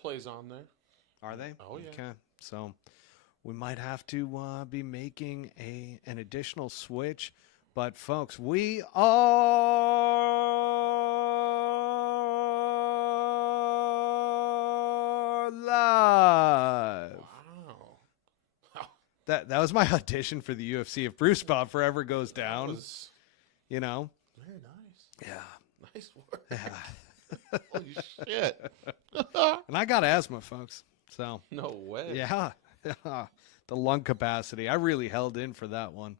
plays on there. Are they? Oh, yeah. Okay. So we might have to be making an additional switch. But, folks, we are live. Wow. That was my audition for the UFC. If Bruce Bob forever goes down, you know. Very nice. Yeah. Nice work. Yeah. Holy shit. And I got asthma, folks. So. No way. Yeah. The lung capacity. I really held in for that one.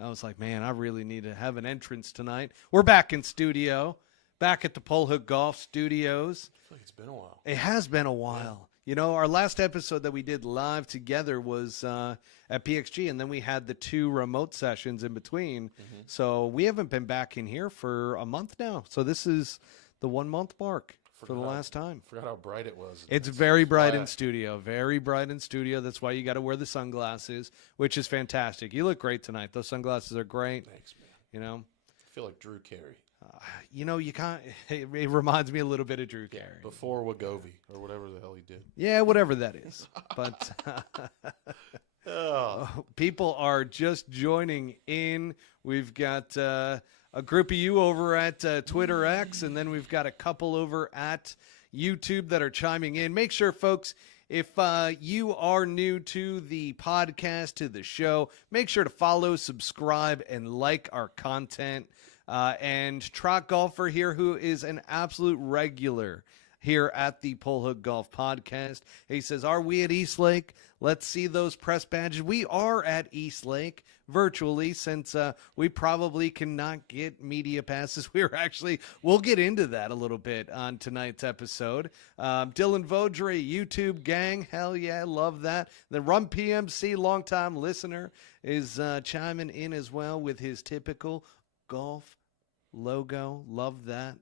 I was like, man, I really need to have an entrance tonight. We're back in studio, back at the Pole Hook Golf Studios. I feel like it's been a while. It has been a while. You know, our last episode that we did live together was at PXG, and then we had the 2 remote sessions in between. Mm-hmm. So we haven't been back in here for a month now. So this is the 1 month mark for the last time. Forgot how bright it was. It's very bright in studio. Very bright in studio. That's why you got to wear the sunglasses, which is fantastic. You look great tonight. Those sunglasses are great. Thanks, man. You know? I feel like Drew Carey. You know, you can't. It reminds me a little bit of Drew Carey. Before Wagovi or whatever the hell he did. Yeah, whatever that is. But people are just joining in. We've got a group of you over at Twitter X, and then we've got a couple over at YouTube that are chiming in. Make sure, folks, if you are new to the podcast, to the show, make sure to follow, subscribe, and like our content. And Trot Golfer here, who is an absolute regular here at the Pole Hook Golf Podcast. He says, are we at East Lake? Let's see those press badges. We are at East Lake virtually, since we probably cannot get media passes. We'll get into that a little bit on tonight's episode. Dylan Vaudry, YouTube gang, hell yeah, love that. The Run PMC, longtime listener, is chiming in as well with his typical golf logo. Love that.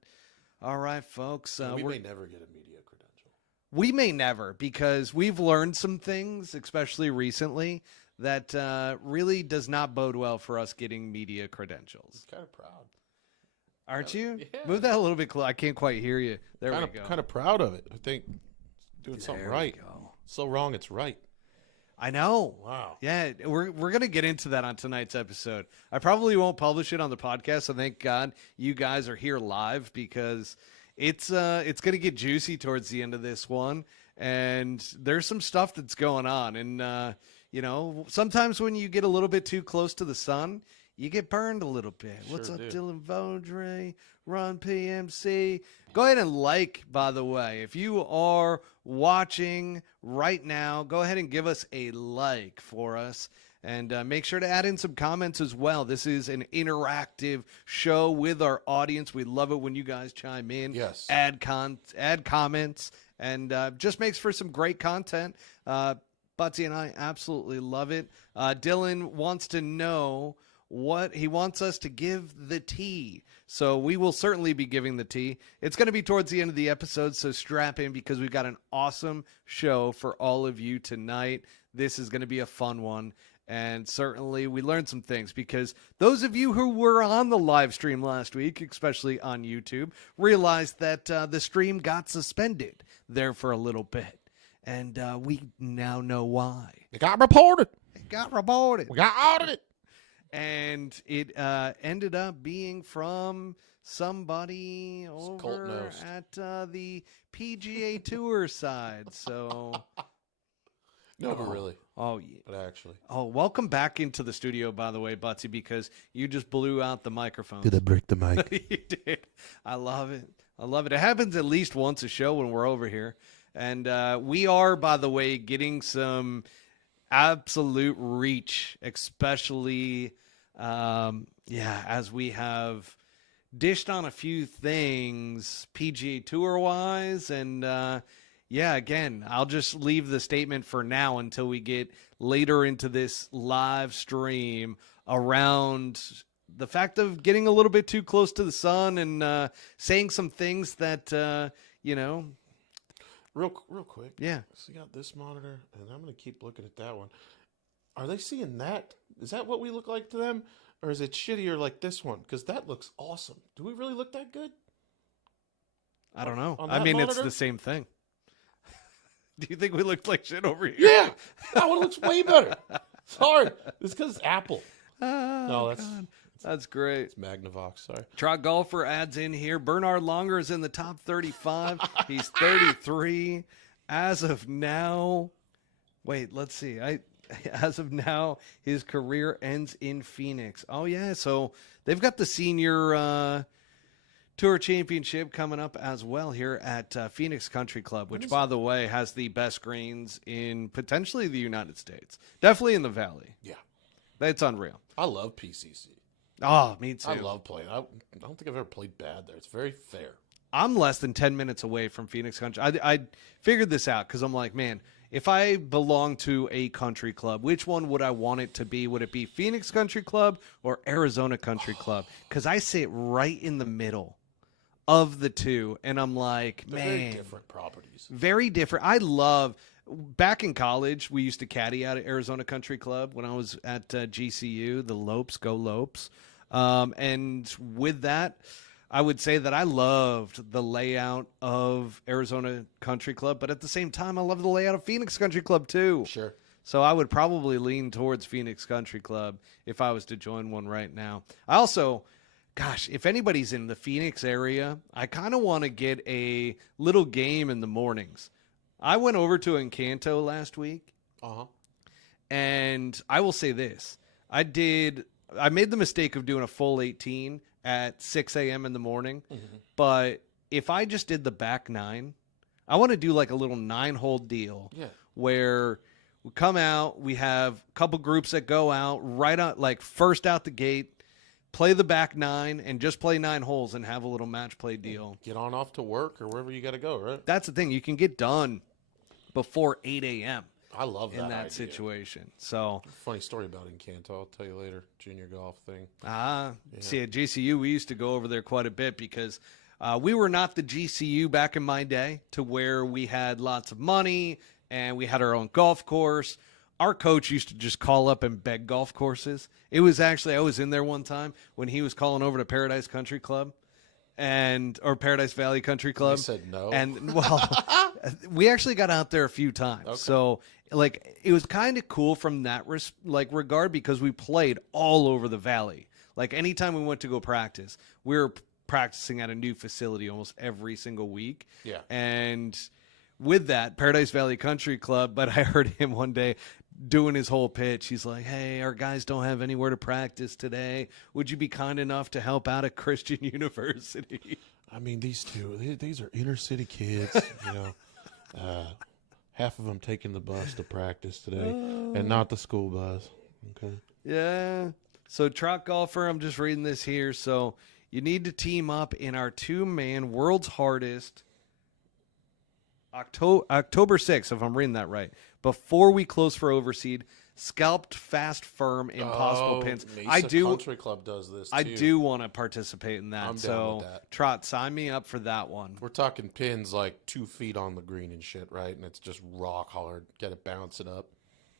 All right, folks. We may never get a media credential. We may never, because we've learned some things, especially recently, that really does not bode well for us getting media credentials. I'm kind of proud. Aren't you? Yeah. Move that a little bit close. I can't quite hear you. There we go. Kind of proud of it. I think doing something right. So wrong, it's right. I know. Wow. Yeah, we're going to get into that on tonight's episode. I probably won't publish it on the podcast, so thank God you guys are here live, because it's going to get juicy towards the end of this one, and there's some stuff that's going on. And, you know, sometimes when you get a little bit too close to the sun, you get burned a little bit. What's up, Dylan Vaudry, Run PMC? Go ahead and like, by the way. If you are watching right now, go ahead and give us a like for us. And make sure to add in some comments as well. This is an interactive show with our audience. We love it when you guys chime in. Yes. Add comments. And just makes for some great content. Butsy and I absolutely love it. Dylan wants to know what he wants us to give the tea. So we will certainly be giving the tea. It's going to be towards the end of the episode, so strap in, because we've got an awesome show for all of you tonight. This is going to be a fun one. And certainly we learned some things, because those of you who were on the live stream last week, especially on YouTube, realized that the stream got suspended there for a little bit. And we now know why. It got reported. We got audited. And it ended up being from somebody over at the PGA Tour side. So, no, but really. Oh, yeah. But actually. Oh, welcome back into the studio, by the way, Butsy, because you just blew out the microphone. Did I break the mic? You did. I love it. It happens at least once a show when we're over here. And we are, by the way, getting some absolute reach, especially, as we have dished on a few things PGA Tour wise. And again, I'll just leave the statement for now until we get later into this live stream around the fact of getting a little bit too close to the sun and saying some things that, Real quick. Yeah. So you got this monitor, and I'm going to keep looking at that one. Are they seeing that? Is that what we look like to them? Or is it shittier like this one? Because that looks awesome. Do we really look that good? I don't know. On I that mean, monitor? it's the same thing. Do you think we looked like shit over here? Yeah, that one looks way better. Sorry, it's because it's Apple. Oh, No, that's great. it's Magnavox. Sorry. Trot Golfer adds in here. Bernard Longer is in the top 35. He's 33. As of now, wait, let's see. As of now, his career ends in Phoenix. Oh, yeah. So they've got the senior Tour Championship coming up as well here at Phoenix Country Club, which, by the way, has the best greens in potentially the United States. Definitely in the Valley. Yeah. It's unreal. I love PCC. Oh, me too. I love playing. I don't think I've ever played bad there. It's very fair. I'm less than 10 minutes away from Phoenix Country. I figured this out because I'm like, man, if I belong to a country club, which one would I want it to be? Would it be Phoenix Country Club or Arizona Country Club? Because I sit right in the middle of the two, and I'm like, They're man. very different properties. Very different. I love, back in college, we used to caddy out at Arizona Country Club when I was at GCU, the Lopes, go Lopes. And with that, I would say that I loved the layout of Arizona Country Club, but at the same time, I love the layout of Phoenix Country Club too. Sure. So I would probably lean towards Phoenix Country Club if I was to join one right now. I also, gosh, if anybody's in the Phoenix area, I kind of want to get a little game in the mornings. I went over to Encanto last week, and I will say this. I made the mistake of doing a full 18 at 6 a.m. in the morning, but if I just did the back 9, I want to do like a little 9-hole deal where we come out, we have a couple groups that go out, right out, like first out the gate, play the back 9, and just play 9 holes and have a little match play deal. Get on off to work or wherever you got to go, right? That's the thing. You can get done before 8 a.m. I love that in that idea. situation. So Funny story about Encanto. I'll tell you later. Junior golf thing. See, at GCU, we used to go over there quite a bit because we were not the GCU back in my day to where we had lots of money and we had our own golf course. Our coach used to just call up and beg golf courses. It was actually, I was in there one time when he was calling over to Paradise Country Club or Paradise Valley Country Club. He said no. And, well, we actually got out there a few times. Okay. So, like, it was kind of cool from that regard because we played all over the Valley. Like, anytime we went to go practice, we were practicing at a new facility almost every single week. Yeah. And with that, Paradise Valley Country Club, but I heard him one day doing his whole pitch. He's like, hey, our guys don't have anywhere to practice today. Would you be kind enough to help out at Christian University? I mean, these are inner city kids, you know. Half of them taking the bus to practice today and not the school bus. Okay. Yeah. So, Trot Golfer, I'm just reading this here. So, you need to team up in our 2-man World's Hardest October 6th, if I'm reading that right, before we close for overseed. Scalped Fast Firm Impossible Pins. Mesa Country Club does this too. I do want to participate in that. I'm so down with that. Trot, sign me up for that one. We're talking pins like 2 feet on the green and shit, right? And it's just rock hard. Got to bounce it up.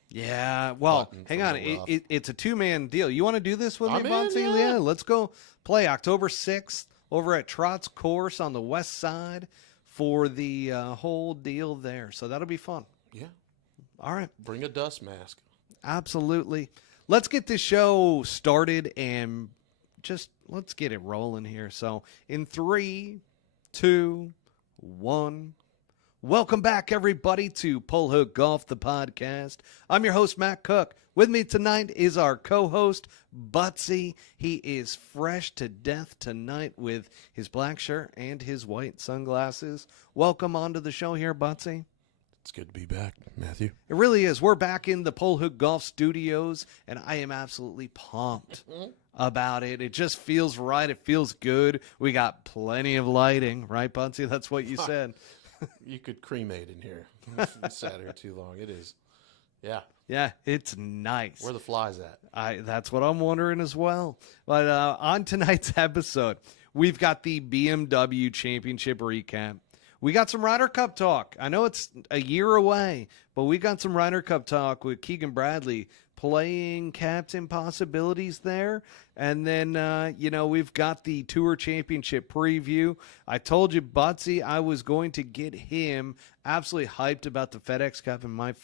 Yeah. Well, hang on. It's a 2-man deal. You want to do this with me, Bonzi? Yeah. Let's go play October 6th over at Trot's course on the west side for the whole deal there. So that'll be fun. Yeah. All right. Bring a dust mask. Absolutely. Let's get this show started and just let's get it rolling here. So in 3, 2, 1. Welcome back, everybody, to Pull Hook Golf, the podcast. I'm your host, Matt Cook. With me tonight is our co-host, Butsy. He is fresh to death tonight with his black shirt and his white sunglasses. Welcome onto the show here, Butsy. It's good to be back, Matthew. It really is. We're back in the Pull Hook Golf studios, and I am absolutely pumped about it. It just feels right. It feels good. We got plenty of lighting, right, Butsy? That's what you said. You could cremate in here. I've sat here too long. It is. Yeah. Yeah, it's nice. Where are the flies at? That's what I'm wondering as well. But on tonight's episode, we've got the BMW Championship Recap. We got some Ryder Cup talk. I know it's a year away, but we got some Ryder Cup talk with Keegan Bradley playing captain possibilities there. And then, we've got the Tour Championship preview. I told you, Butsy, I was going to get him absolutely hyped about the FedEx Cup. And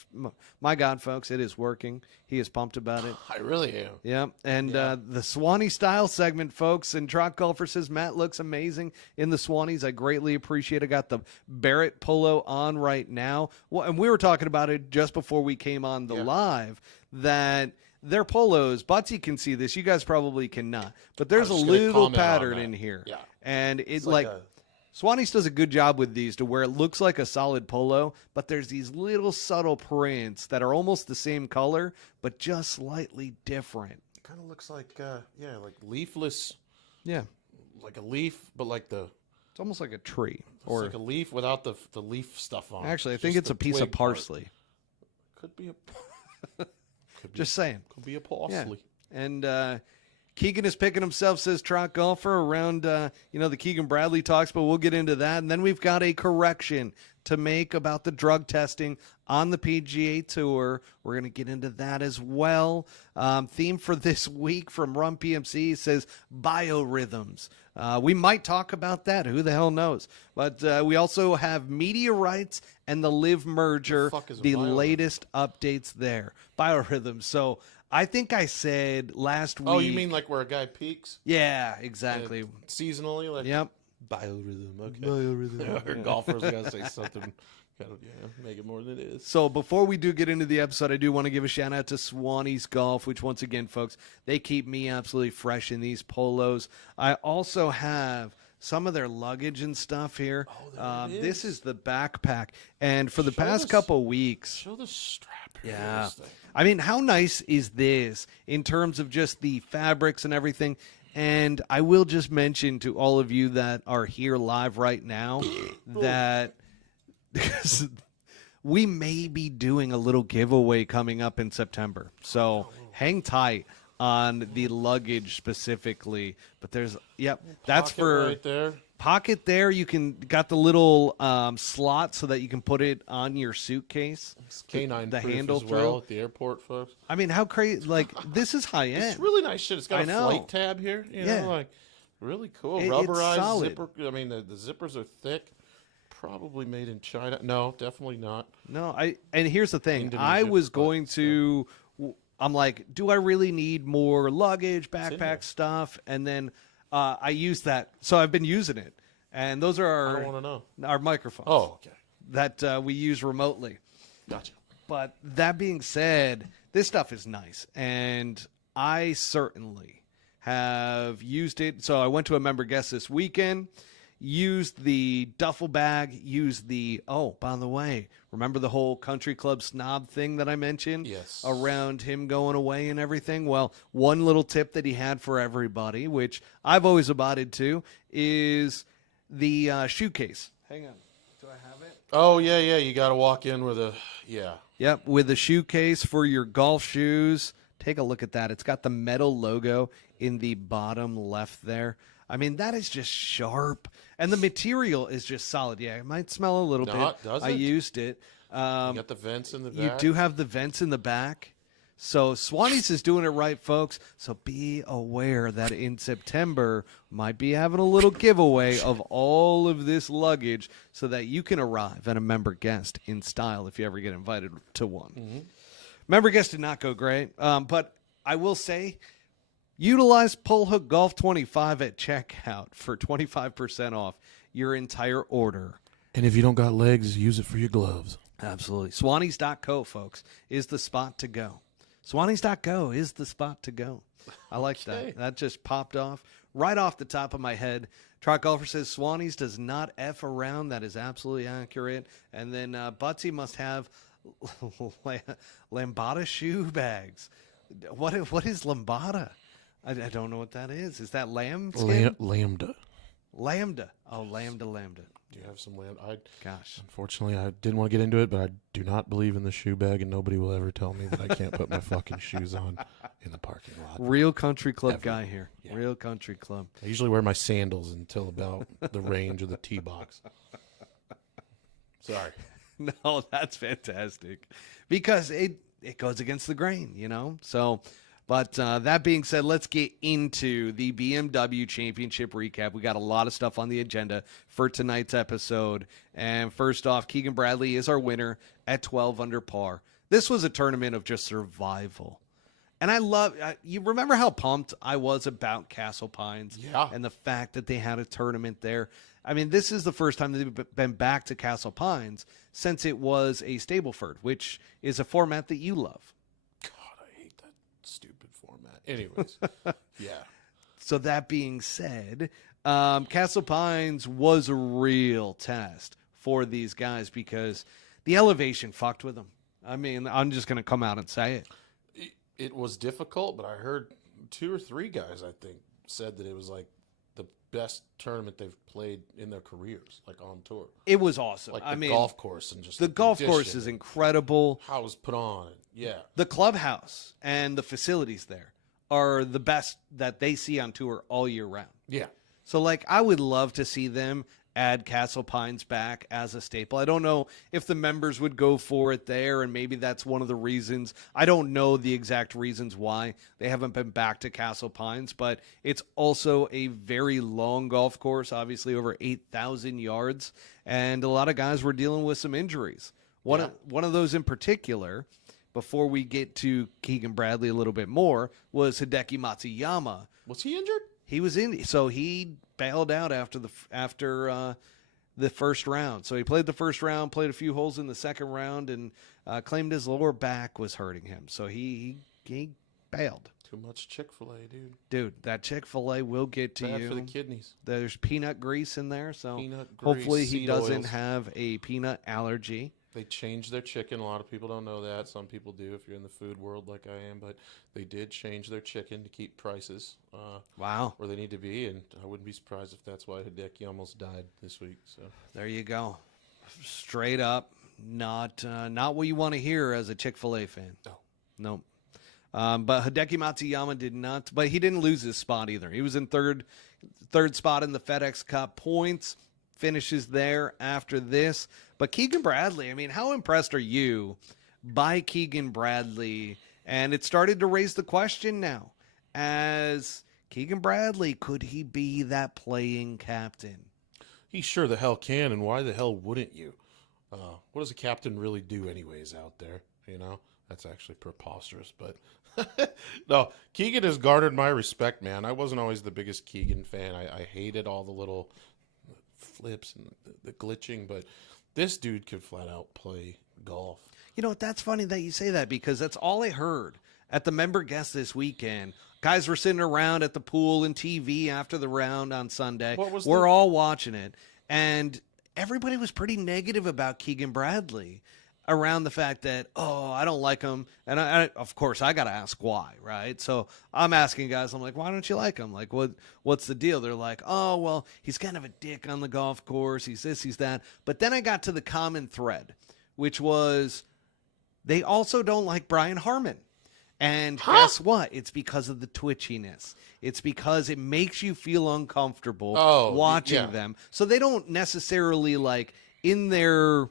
my God, folks, it is working. He is pumped about it. I really am. Yeah. And the Swanee style segment, folks. And Trot Golfer says, Matt looks amazing in the Swannies. I greatly appreciate it. I got the Barrett polo on right now. Well, and we were talking about it just before we came on the live, that their polos, Butsy can see this. You guys probably cannot. But there's a little pattern in here. Yeah. And it's like Swannies does a good job with these to where it looks like a solid polo, but there's these little subtle prints that are almost the same color, but just slightly different. It kind of looks like, like leafless. Yeah. Like a leaf, but like it's almost like a tree. Or like a leaf without the leaf stuff on. Actually, I think it's a piece of parsley. Could be a... Just saying. Could be a parsley. Yeah. And Keegan is picking himself, says Trot Golfer, around, the Keegan Bradley talks, but we'll get into that. And then we've got a correction to make about the drug testing on the PGA Tour. We're going to get into that as well. Theme for this week from Run PMC says biorhythms. We might talk about that. Who the hell knows? But we also have media rights and the Live merger, the latest updates there. Biorhythms. So I think I said last week. Oh, you mean like where a guy peaks? Yeah, exactly. Seasonally? Like Yep. Biorhythm. Okay. Biorhythm. Our golfers got to say something. Make it more than it is. So before we do get into the episode, I do want to give a shout out to Swannies Golf, which once again, folks, they keep me absolutely fresh in these polos. I also have some of their luggage and stuff here. Oh, this is the backpack. And for the past couple weeks. Show the strap here. Yeah. I mean, how nice is this in terms of just the fabrics and everything? And I will just mention to all of you that are here live right now that we may be doing a little giveaway coming up in September. So hang tight on the luggage specifically. But there's, that's for right there. Pocket there. You got the little slot so that you can put it on your suitcase. It's canine the proof handle as well at the airport, folks. I mean, how crazy! Like, this is high end. It's really nice shit. It's got a flight tab here. You know, like really cool. Rubberized zipper. I mean, the zippers are thick. Probably made in China. No, definitely not. No, and here's the thing. Indonesia, I was going to. I'm like, do I really need more luggage, backpack stuff? And then I used that, so I've been using it. And those are I don't want to know. Our microphones. Oh, okay. That we use remotely. Gotcha. But that being said, this stuff is nice, and I certainly have used it. So I went to a member guest this weekend, used the duffel bag, used the, by the way, remember the whole country club snob thing that I mentioned? Yes. Around him going away and everything? Well, one little tip that he had for everybody, which I've always abided to, is the shoe case. Hang on. Do I have it? Oh, yeah. You got to walk in with a, Yep, with a shoe case for your golf shoes. Take a look at that. It's got the metal logo in the bottom left there. I mean, that is just sharp. And the material is just solid. Yeah, it might smell a little bit. Does it? I used it. You got the vents in the back. You do have the vents in the back. So Swannies is doing it right, folks. So be aware that in September, might be having a little giveaway of all of this luggage so that you can arrive at a member guest in style if you ever get invited to one. Mm-hmm. Member guest did not go great, but I will say, utilize Pull Hook Golf 25 at checkout for 25% off your entire order. And if you don't got legs, use it for your gloves. Absolutely. Swannies.co, folks, is the spot to go. Swannies.co is the spot to go. I like that. That just popped off right off the top of my head. Trot Golfer says Swannies does not F around. That is absolutely accurate. And then Butsy must have Lambada shoe bags. What is Lambada? I don't know what that is. Is that lamb skin? Lambda. Lambda. Oh, lambda. Do you have some lambda? Gosh. Unfortunately, I didn't want to get into it, but I do not believe in the shoe bag, and nobody will ever tell me that I can't put my fucking shoes on in the parking lot. Real country club guy here. Yeah. Real country club. I usually wear my sandals until about the range of the tee box. Sorry. No, that's fantastic. Because it goes against the grain, you know? So, but that being said, let's get into the BMW Championship Recap. We got a lot of stuff on the agenda for tonight's episode. And first off, Keegan Bradley is our winner at 12 under par. This was a tournament of just survival. And you remember how pumped I was about Castle Pines and the fact that they had a tournament there. I mean, this is the first time they've been back to Castle Pines since it was a Stableford, which is a format that you love. God, I hate that stupid format. Anyways, yeah. So that being said, Castle Pines was a real test for these guys because the elevation fucked with them. I mean, I'm just going to come out and say it. It was difficult, but I heard 2 or 3 guys, I think, said that it was like the best tournament they've played in their careers, like on tour. It was awesome. Like the golf course and just the golf course is incredible. How it was put on. Yeah. The clubhouse and the facilities there are the best that they see on tour all year round. Yeah. So, like, I would love to see them add Castle Pines back as a staple. I don't know if the members would go for it there, and maybe that's one of the reasons. I don't know the exact reasons why they haven't been back to Castle Pines, but it's also a very long golf course, obviously over 8,000 yards, and a lot of guys were dealing with some injuries. One of those in particular, before we get to Keegan Bradley a little bit more, was Hideki Matsuyama. Was he injured? He was in, so he bailed out after the first round. So he played the first round, played a few holes in the second round, and claimed his lower back was hurting him. So he bailed. Too much Chick-fil-A, dude. Dude, that Chick-fil-A will get to Bad you. for the kidneys. There's peanut grease in there, so Peanut grease, hopefully he seed doesn't oils. have a peanut allergy. They changed their chicken. A lot of people don't know that. Some people do if you're in the food world like I am. But they did change their chicken to keep prices Wow. where they need to be. And I wouldn't be surprised if that's why Hideki almost died this week. So There you go. Straight up, not what you want to hear as a Chick-fil-A fan. No. Nope. But Hideki Matsuyama did not, but he didn't lose his spot either. He was in third spot in the FedEx Cup points, finishes there after this. But Keegan Bradley, I mean, how impressed are you by Keegan Bradley? And it started to raise the question now, as Keegan Bradley, could he be that playing captain? he sure the hell can, and why the hell wouldn't you? What does a captain really do anyways out there? You know, that's actually preposterous, but no, Keegan has garnered my respect, man. I wasn't always the biggest Keegan fan. I hated all the little flips and the glitching, but this dude could flat out play golf. You know, that's funny that you say that, because that's all I heard at the member guest this weekend. Guys were sitting around at the pool and TV after the round on Sunday. We're all watching it, and everybody was pretty negative about Keegan Bradley around the fact that, oh, I don't like him. And I of course, I got to ask why, right? So I'm asking guys, I'm like, why don't you like him? Like, what's the deal? They're like, oh, well, he's kind of a dick on the golf course. He's this, he's that. But then I got to the common thread, which was they also don't like Brian Harmon. And guess what? It's because of the twitchiness. It's because it makes you feel uncomfortable watching them. So they don't necessarily, like, in their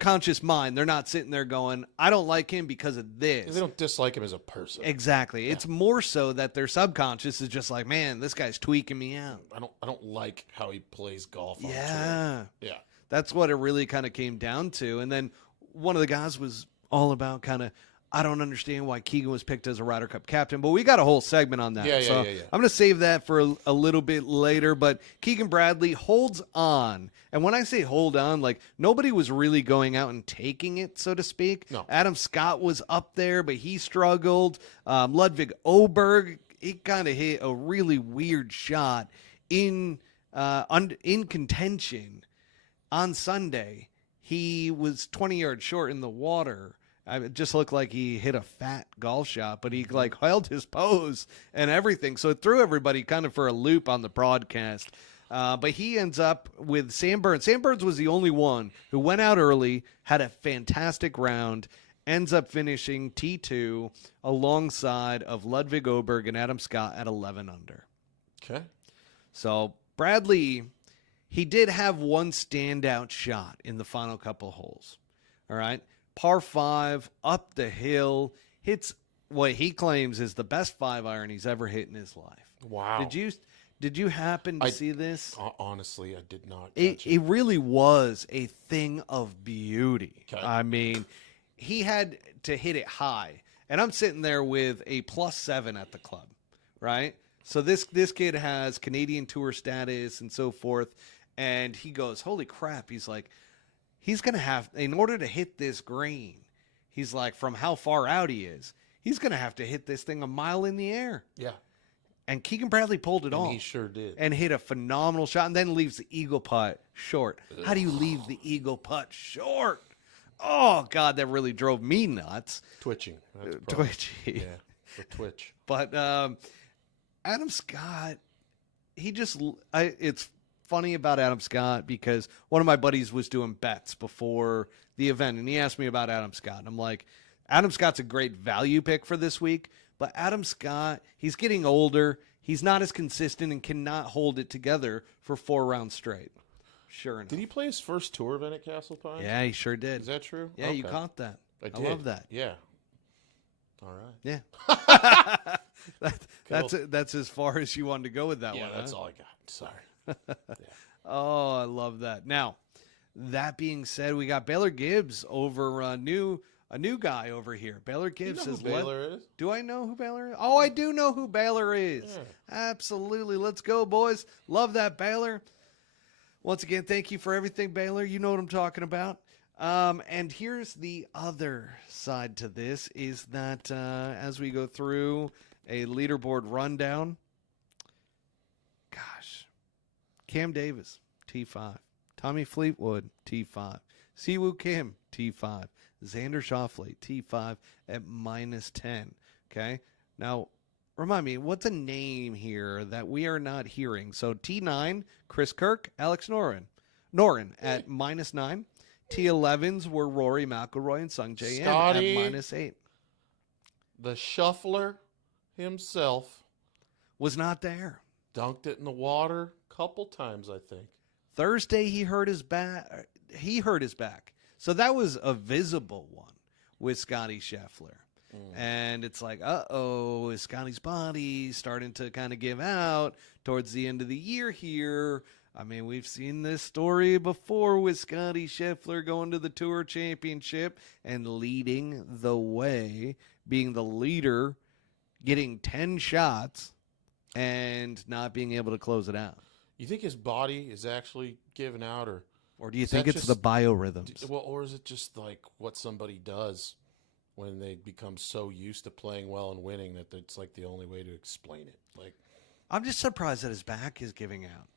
conscious mind, they're not sitting there going, I don't like him because of this. They don't dislike him as a person. Exactly. Yeah. It's more so that their subconscious is just like, man, this guy's tweaking me out. I don't like how he plays golf on tour. Yeah. That's what it really kind of came down to. And then one of the guys was all about kind of, I don't understand why Keegan was picked as a Ryder Cup captain, but we got a whole segment on that. Yeah. I'm going to save that for a little bit later, but Keegan Bradley holds on. And when I say hold on, like, nobody was really going out and taking it, so to speak. No. Adam Scott was up there, but he struggled. Ludwig Oberg, he kind of hit a really weird shot in contention on Sunday. He was 20 yards short in the water. It just looked like he hit a fat golf shot, but he like held his pose and everything. So it threw everybody kind of for a loop on the broadcast. But he ends up with Sam Burns. Sam Burns was the only one who went out early, had a fantastic round, ends up finishing T2 alongside of Ludwig Oberg and Adam Scott at 11 under. Okay. So Bradley, he did have one standout shot in the final couple holes. All right. par 5 up the hill, hits what he claims is the best 5-iron he's ever hit in his life. Wow. Did you happen to see this? Honestly, I did not catch It really was a thing of beauty. Okay. I mean, he had to hit it high. And I'm sitting there with a +7 at the club, right? So this kid has Canadian Tour status and so forth. And he goes, holy crap. He's like, he's going to have, in order to hit this green, he's like, from how far out he is, he's going to have to hit this thing a mile in the air. Yeah. And Keegan Bradley pulled it off. He sure did. And hit a phenomenal shot and then leaves the eagle putt short. Ugh. How do you leave the eagle putt short? Oh, God, that really drove me nuts. Twitching. Twitchy. Yeah, for twitch. But Adam Scott, it's funny about Adam Scott because one of my buddies was doing bets before the event, and he asked me about Adam Scott. And I'm like, Adam Scott's a great value pick for this week, but Adam Scott, he's getting older. He's not as consistent and cannot hold it together for 4 rounds straight. Sure enough. Did he play his first tour event at Castle Pine? Yeah, he sure did. Is that true? Yeah, okay. You caught that. I love that. Yeah. All right. Yeah. Cool. That's as far as you wanted to go with that one. Yeah, that's huh? all I got. Sorry. Yeah. Oh, I love that. Now, that being said, we got Baylor Gibbs over a new guy over here. Baylor Gibbs says, who Baylor is? Do I know who Baylor is? Oh, I do know who Baylor is. Yeah. Absolutely. Let's go, boys. Love that, Baylor. Once again, thank you for everything, Baylor. You know what I'm talking about. And here's the other side to this is that as we go through a leaderboard rundown, gosh, Cam Davis, T5. Tommy Fleetwood, T5. Siwoo Kim, T5. Xander Schauffele, T5 at -10. Okay? Now, remind me, what's a name here that we are not hearing? So T9, Chris Kirk, Alex Noren at -9. T11s were Rory McIlroy and Sung Jae In at -8. The shuffler himself Was not there. dunked it in the water a couple times, I think. Thursday he hurt his back. So that was a visible one with Scotty Scheffler. And it's like, uh-oh, is Scotty's body starting to kind of give out towards the end of the year here? I mean, we've seen this story before with Scotty Scheffler going to the Tour Championship and leading the way, being the leader, getting 10 shots and not being able to close it out. You think his body is actually giving out, or do you think it's the biorhythms? Well, or is it just like what somebody does when they become so used to playing well and winning that it's like the only way to explain it? Like, I'm just surprised that his back is giving out.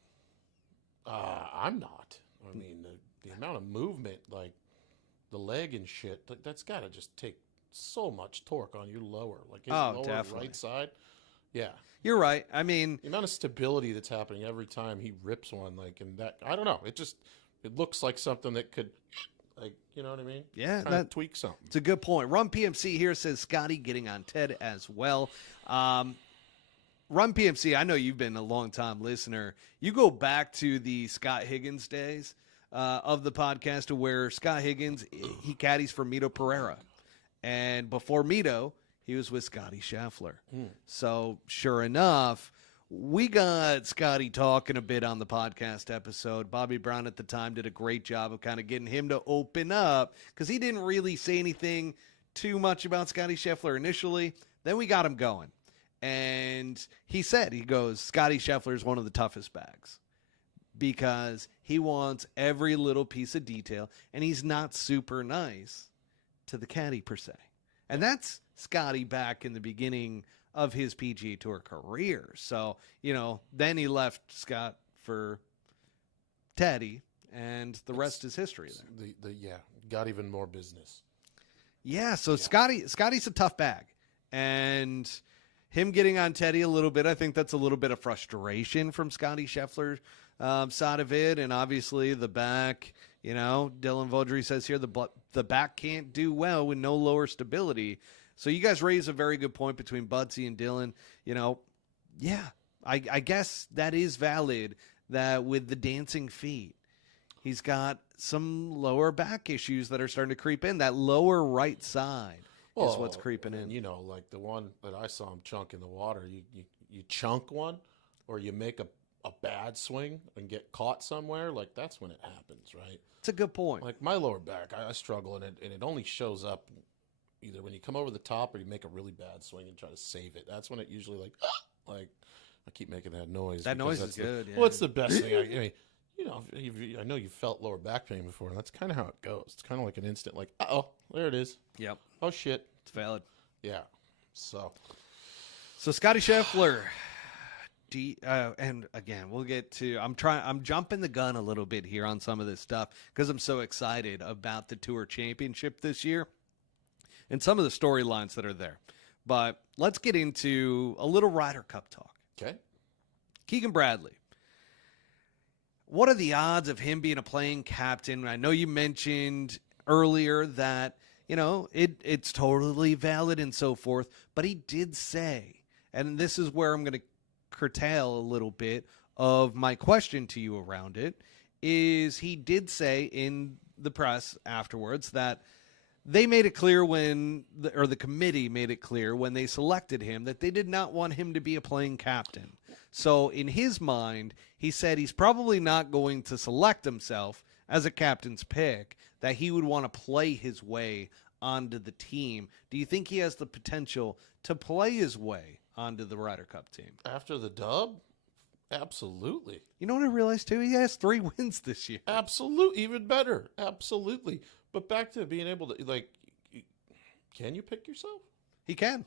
I'm not. I mean, the amount of movement, like the leg and shit, that's got to just take so much torque on your lower, like his lower definitely. right side. Yeah, you're right. I mean, the amount of stability that's happening every time he rips one, like, and that, I don't know. It looks like something that could, like, you know what I mean? Yeah, that tweak something. It's a good point. Run PMC here says Scotty getting on Ted as well. Run PMC, I know you've been a long time listener. You go back to the Scott Higgins days of the podcast, where Scott Higgins, he caddies for Mito Pereira, and before Mito, he was with Scotty Scheffler. So sure enough, we got Scotty talking a bit on the podcast episode. Bobby Brown at the time did a great job of kind of getting him to open up because he didn't really say anything too much about Scotty Scheffler initially. Then we got him going. And he goes, Scotty Scheffler is one of the toughest bags because he wants every little piece of detail, and he's not super nice to the caddy per se. And that's Scotty back in the beginning of his PGA Tour career. So, then he left Scott for Teddy, and the rest is history there. Got even more business. Yeah, so yeah. Scotty's a tough bag. And him getting on Teddy a little bit, I think that's a little bit of frustration from Scotty Scheffler's side of it. And obviously the back, Dylan Vaudry says here, the back can't do well with no lower stability. So you guys raise a very good point between Budsy and Dylan. I guess that is valid, that with the dancing feet, he's got some lower back issues that are starting to creep in. That lower right side is what's creeping in. You know, like the one that I saw him chunk in the water. You chunk one, or you make a bad swing and get caught somewhere. Like that's when it happens, right? It's a good point. Like my lower back, I struggle, and it only shows up either when you come over the top or you make a really bad swing and try to save it. That's when it usually like I keep making that noise. That noise is good. Well, it's the best thing. I mean, you know, I know you've felt lower back pain before, and that's kind of how it goes. It's kind of like an instant, like, uh-oh, there it is. Yep. Oh, shit. It's valid. Yeah. So Scotty Scheffler, and again, we'll get to. I'm jumping the gun a little bit here on some of this stuff because I'm so excited about the Tour Championship this year and some of the storylines that are there. But let's get into a little Ryder Cup talk. Okay. Keegan Bradley. What are the odds of him being a playing captain? I know you mentioned earlier that, you know, it's totally valid and so forth, but he did say, and this is where I'm going to curtail a little bit of my question to you around it, is he did say in the press afterwards that they made it clear the committee made it clear when they selected him that they did not want him to be a playing captain. So in his mind, he said he's probably not going to select himself as a captain's pick, that he would want to play his way onto the team. Do you think he has the potential to play his way onto the Ryder Cup team? After the dub? Absolutely. You know what I realized too? He has 3 wins this year. Absolutely. Even better. Absolutely. But back to being able to, like, can you pick yourself? He can.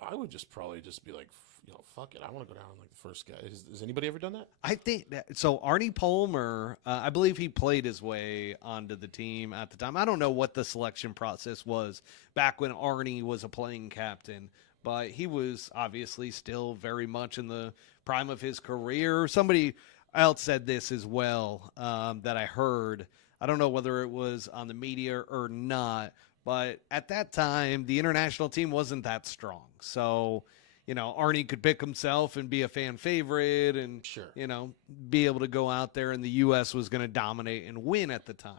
I would probably be like, you know, fuck it. I want to go down like the first guy. Has anybody ever done that? I think that, so. Arnie Palmer, I believe he played his way onto the team at the time. I don't know what the selection process was back when Arnie was a playing captain, but he was obviously still very much in the prime of his career. Somebody else said this as well that I heard. I don't know whether it was on the media or not, but at that time, the international team wasn't that strong. So, you know, Arnie could pick himself and be a fan favorite and, Sure, you know, be able to go out there, and the U.S. was going to dominate and win at the time.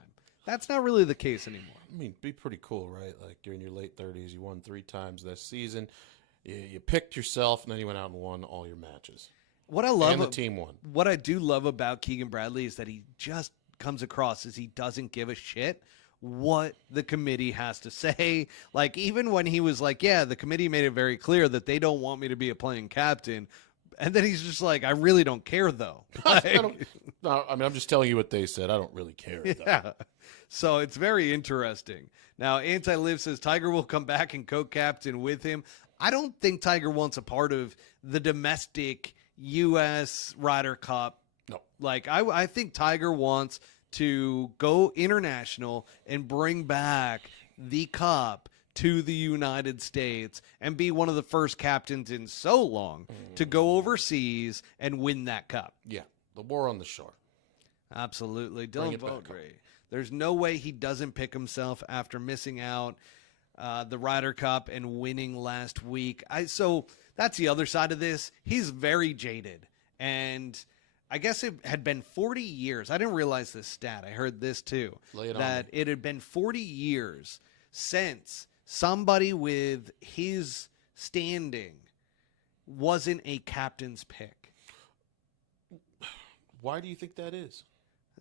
That's not really the case anymore. I mean, be pretty cool, right? Like, you're in your late 30s. You won 3 times this season. You picked yourself, and then you went out and won all your matches. What I love, and the team won. What I do love about Keegan Bradley is that he just comes across as he doesn't give a shit what the committee has to say. Like, even when he was like, yeah, the committee made it very clear that they don't want me to be a playing captain. And then he's just like, I really don't care, though. Like, no, I mean, I'm just telling you what they said. I don't really care. Yeah. Though. So it's very interesting. Now, Anti-Live says Tiger will come back and co-captain with him. I don't think Tiger wants a part of the domestic U.S. Ryder Cup. No. Like, I think Tiger wants to go international and bring back the cup to the United States and be one of the first captains in so long to go overseas and win that cup. Yeah, the war on the shore. Absolutely. Dylan Beaudry. There's no way he doesn't pick himself after missing out the Ryder Cup and winning last week. So that's the other side of this. He's very jaded. And I guess it had been 40 years. I didn't realize this stat. I heard this too. That it had been 40 years since somebody with his standing wasn't a captain's pick. Why do you think that is?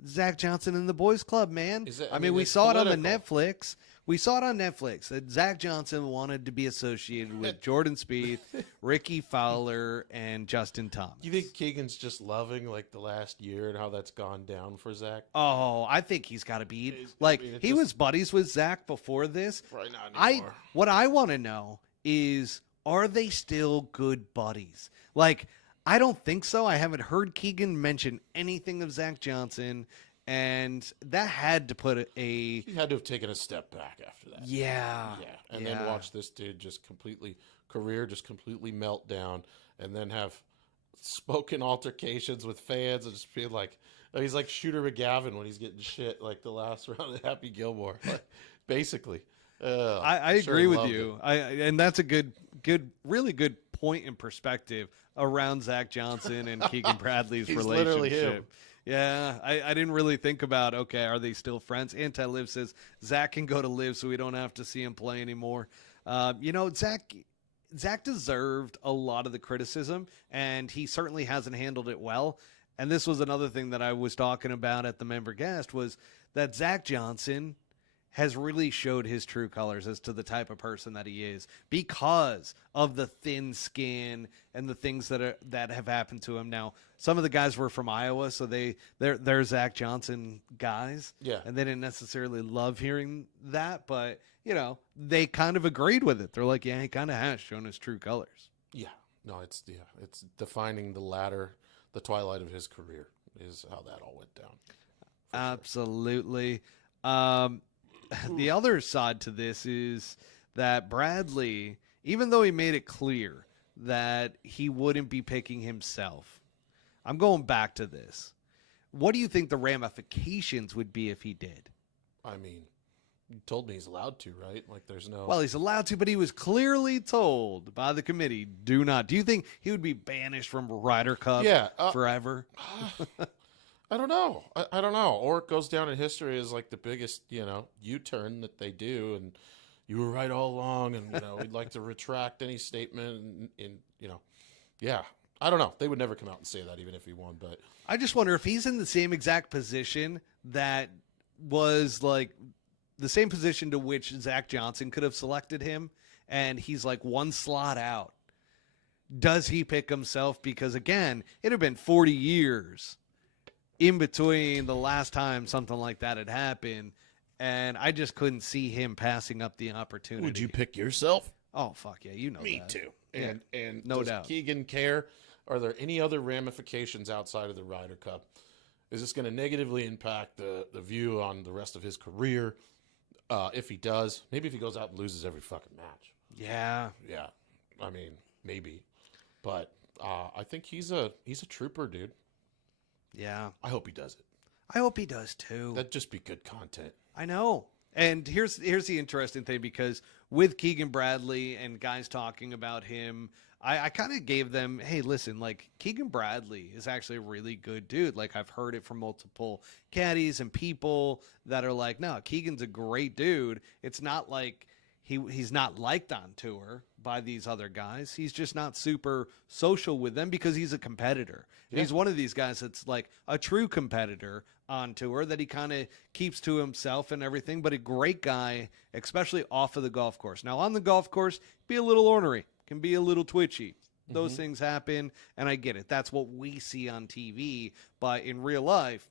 Zach Johnson and the Boys Club, man. I mean, we saw it on the Netflix. We saw it on Netflix that Zach Johnson wanted to be associated with Jordan Spieth, Ricky Fowler, and Justin Thomas. Do you think Keegan's just loving like the last year and how that's gone down for Zach? Oh, I think he's got to be like he was buddies with Zach before this. Right now, anymore. What I want to know is, are they still good buddies? Like, I don't think so. I haven't heard Keegan mention anything of Zach Johnson, and that had to put He had to have taken a step back after that. Yeah. And then watch this dude just completely melt down, and then have spoken altercations with fans and just being like, he's like Shooter McGavin when he's getting shit like the last round of Happy Gilmore, like, basically. I agree with you. And that's a really good point in perspective around Zach Johnson and Keegan Bradley's relationship. Yeah, I didn't really think about, okay, are they still friends? Anti-Liv says Zach can go to Liv so we don't have to see him play anymore. Zach deserved a lot of the criticism, and he certainly hasn't handled it well. And this was another thing that I was talking about at the member guest, was that Zach Johnson has really showed his true colors as to the type of person that he is because of the thin skin and the things that have happened to him. Now, some of the guys were from Iowa, so they're Zach Johnson guys. Yeah. And they didn't necessarily love hearing that, but they kind of agreed with it. They're like, yeah, he kind of has shown his true colors. Yeah. No, it's defining the twilight of his career is how that all went down. Absolutely. The other side to this is that Bradley, even though he made it clear that he wouldn't be picking himself, I'm going back to this. What do you think the ramifications would be if he did? I mean, you told me he's allowed to, right? Like, there's no... Well, he's allowed to, but he was clearly told by the committee, do not. Do you think he would be banished from Ryder Cup forever? I don't know. I don't know. Or it goes down in history as like the biggest, U-turn that they do. And you were right all along. And, we'd like to retract any statement. Yeah. I don't know. They would never come out and say that even if he won. But I just wonder if he's in the same exact position that was like the same position to which Zach Johnson could have selected him. And he's like one slot out. Does he pick himself? Because, again, it had been 40 years in between the last time something like that had happened, and I just couldn't see him passing up the opportunity. Would you pick yourself? Oh, fuck yeah, Me that. too. Yeah. And no does doubt. Keegan care? Are there any other ramifications outside of the Ryder Cup? Is this going to negatively impact the view on the rest of his career? If he does, maybe if he goes out and loses every fucking match. Yeah. I mean, maybe, but I think he's a trooper, dude. Yeah. I hope he does it. I hope he does too. That'd just be good content. I know. And here's the interesting thing, because with Keegan Bradley and guys talking about him, I kind of gave them, hey, listen, like, Keegan Bradley is actually a really good dude. Like, I've heard it from multiple caddies and people that are like, no, Keegan's a great dude. It's not like he's not liked on tour by these other guys. He's just not super social with them because he's a competitor. Yeah. He's one of these guys that's like a true competitor on tour, that he kind of keeps to himself and everything, but a great guy, especially off of the golf course. Now, on the golf course, be a little ornery, can be a little twitchy. Those things happen, and I get it. That's what we see on TV, but in real life,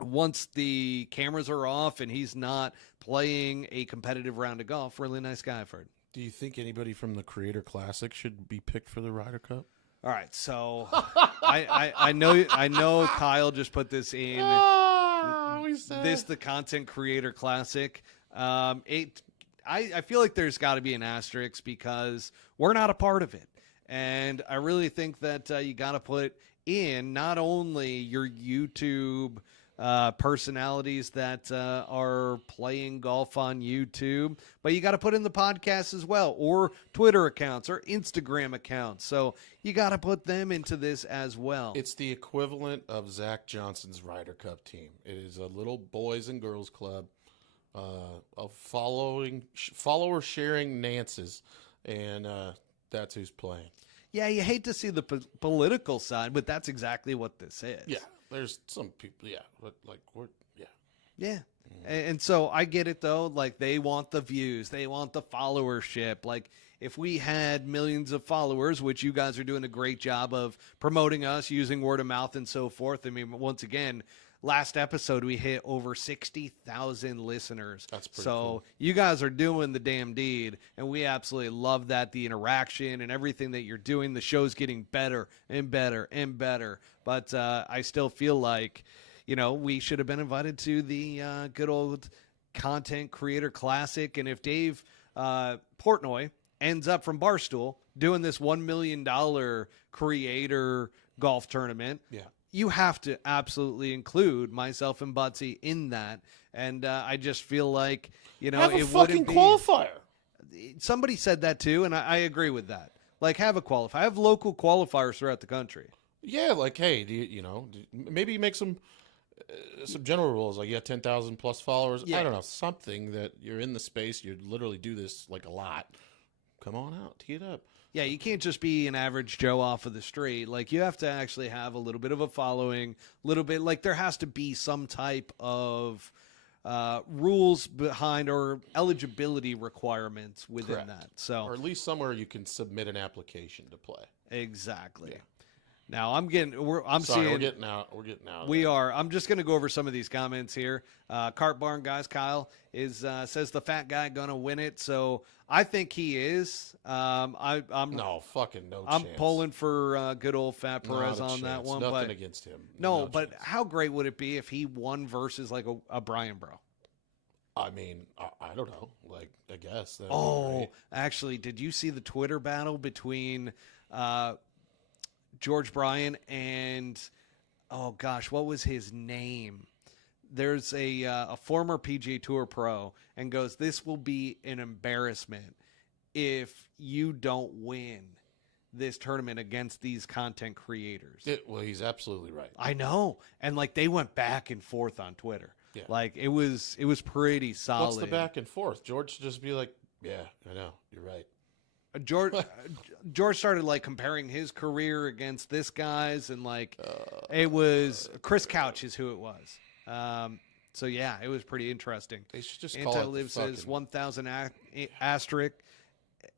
once the cameras are off and he's not playing a competitive round of golf, really nice guy, I've heard. Do you think anybody from the Creator Classic should be picked for the Ryder Cup? All right, so I know Kyle just put this in. This the Content Creator Classic. I feel like there's got to be an asterisk because we're not a part of it, and I really think that you got to put in not only your YouTube personalities that are playing golf on YouTube, but you got to put in the podcast as well, or Twitter accounts or Instagram accounts. So you got to put them into this as well. It's the equivalent of Zach Johnson's Ryder Cup team. It is a little boys and girls club of follower sharing Nances, and that's who's playing. Yeah, you hate to see the political side, but that's exactly what this is. Yeah. There's some people, but like yeah. And so I get it though. Like, they want the views, they want the followership. Like, if we had millions of followers, which you guys are doing a great job of promoting us using word of mouth and so forth. I mean, once again, last episode we hit over 60,000 listeners. That's pretty so cool. You guys are doing the damn deed, and we absolutely love that. The interaction and everything that you're doing, the show's getting better and better and better. But I still feel like, we should have been invited to the good old Content Creator Classic. And if Dave Portnoy ends up from Barstool doing this $1 million creator golf tournament, you have to absolutely include myself and Butsy in that. And I just feel like, have a it fucking wouldn't be. qualifier. Somebody said that too, and I agree with that. Like, have a qualifier. Have local qualifiers throughout the country. Yeah, like, hey, maybe make some general rules, like you got 10,000 plus followers. Yeah. I don't know, something that you're in the space. You literally do this like a lot. Come on out, tee it up. Yeah, you can't just be an average Joe off of the street. Like, you have to actually have a little bit of a following, a little bit, like, there has to be some type of rules behind or eligibility requirements within Correct. that. So, Or at least somewhere you can submit an application to play. exactly. Yeah. Now I'm Sorry, seeing we're getting out. We're getting out. we are. I'm just going to go over some of these comments here. Cart Barn guys, Kyle says the fat guy gonna win it. So I think he is. I'm no fucking no. I'm chance. pulling for good old Fat Perez Not a on that chance. one. Nothing But against him. no, but chance. how great would it be if he won versus like a Brian Bro? I mean, I don't know. Like, I guess. That'd be Oh, great. actually, did you see the Twitter battle between George Bryan and oh gosh, what was his name? There's a former PGA Tour pro and goes, "This will be an embarrassment if you don't win this tournament against these content creators." Well, he's absolutely right. I know, and like they went back and forth on Twitter. Yeah. Like it was pretty solid. What's the back and forth? George should just be like, "Yeah, I know, you're right." George started like comparing his career against this guy's, and like it was Chris Couch is who it was. So yeah, it was pretty interesting. They should just call Anti-Live it says 1,000 asterisk.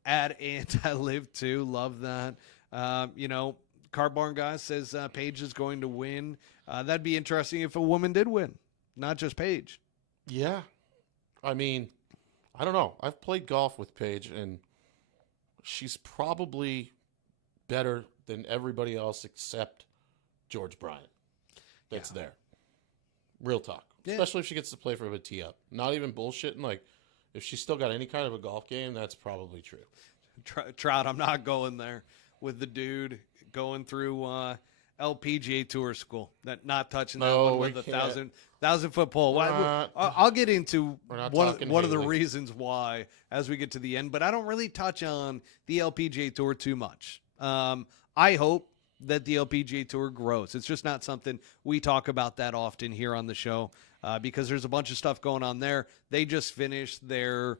Add Anti-Live too. Love that. Cardborn guy says Paige is going to win. That'd be interesting if a woman did win, not just Paige. Yeah, I mean, I don't know. I've played golf with Paige, and she's probably better than everybody else except George Bryan. That's there. Real talk. Yeah. Especially if she gets to play from a tee up. Not even bullshitting. Like, if she's still got any kind of a golf game, that's probably true. Trout, I'm not going there with the dude going through LPGA Tour school. Not touching that one with a 1,000-foot pole. I'll get into one of the reasons why as we get to the end, but I don't really touch on the LPGA Tour too much. I hope that the LPGA Tour grows. It's just not something we talk about that often here on the show because there's a bunch of stuff going on there. They just finished their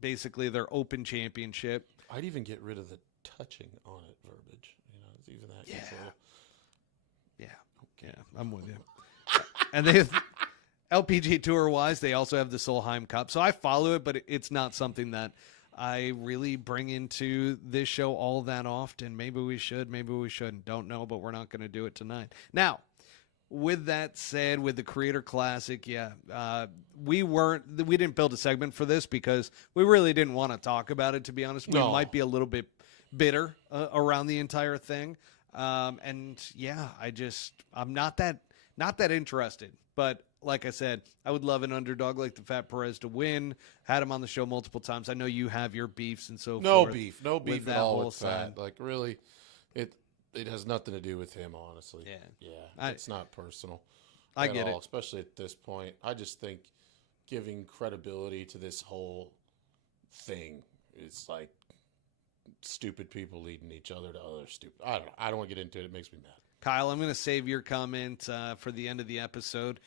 basically their Open Championship. I'd even get rid of the touching on it verbiage. It's even that. Yeah, I'm with you. And they have LPGA Tour wise, they also have the Solheim Cup. So I follow it, but it's not something that I really bring into this show all that often. Maybe we should, maybe we shouldn't. Don't know, but we're not going to do it tonight. Now, with that said, with the Creator Classic, we didn't build a segment for this because we really didn't want to talk about it, to be honest. We might be a little bit bitter around the entire thing. I'm not that interested, but like I said, I would love an underdog like the Fat Perez to win. Had him on the show multiple times. I know you have your beefs and so No forth. beef with at all whole with side. Fat. Like, really, it has nothing to do with him, honestly. Yeah. It's not personal. I get it. Especially at this point. I just think giving credibility to this whole thing is like stupid people leading each other to other stupid. I don't know. I don't want to get into it. It makes me mad. Kyle, I'm going to save your comment for the end of the episode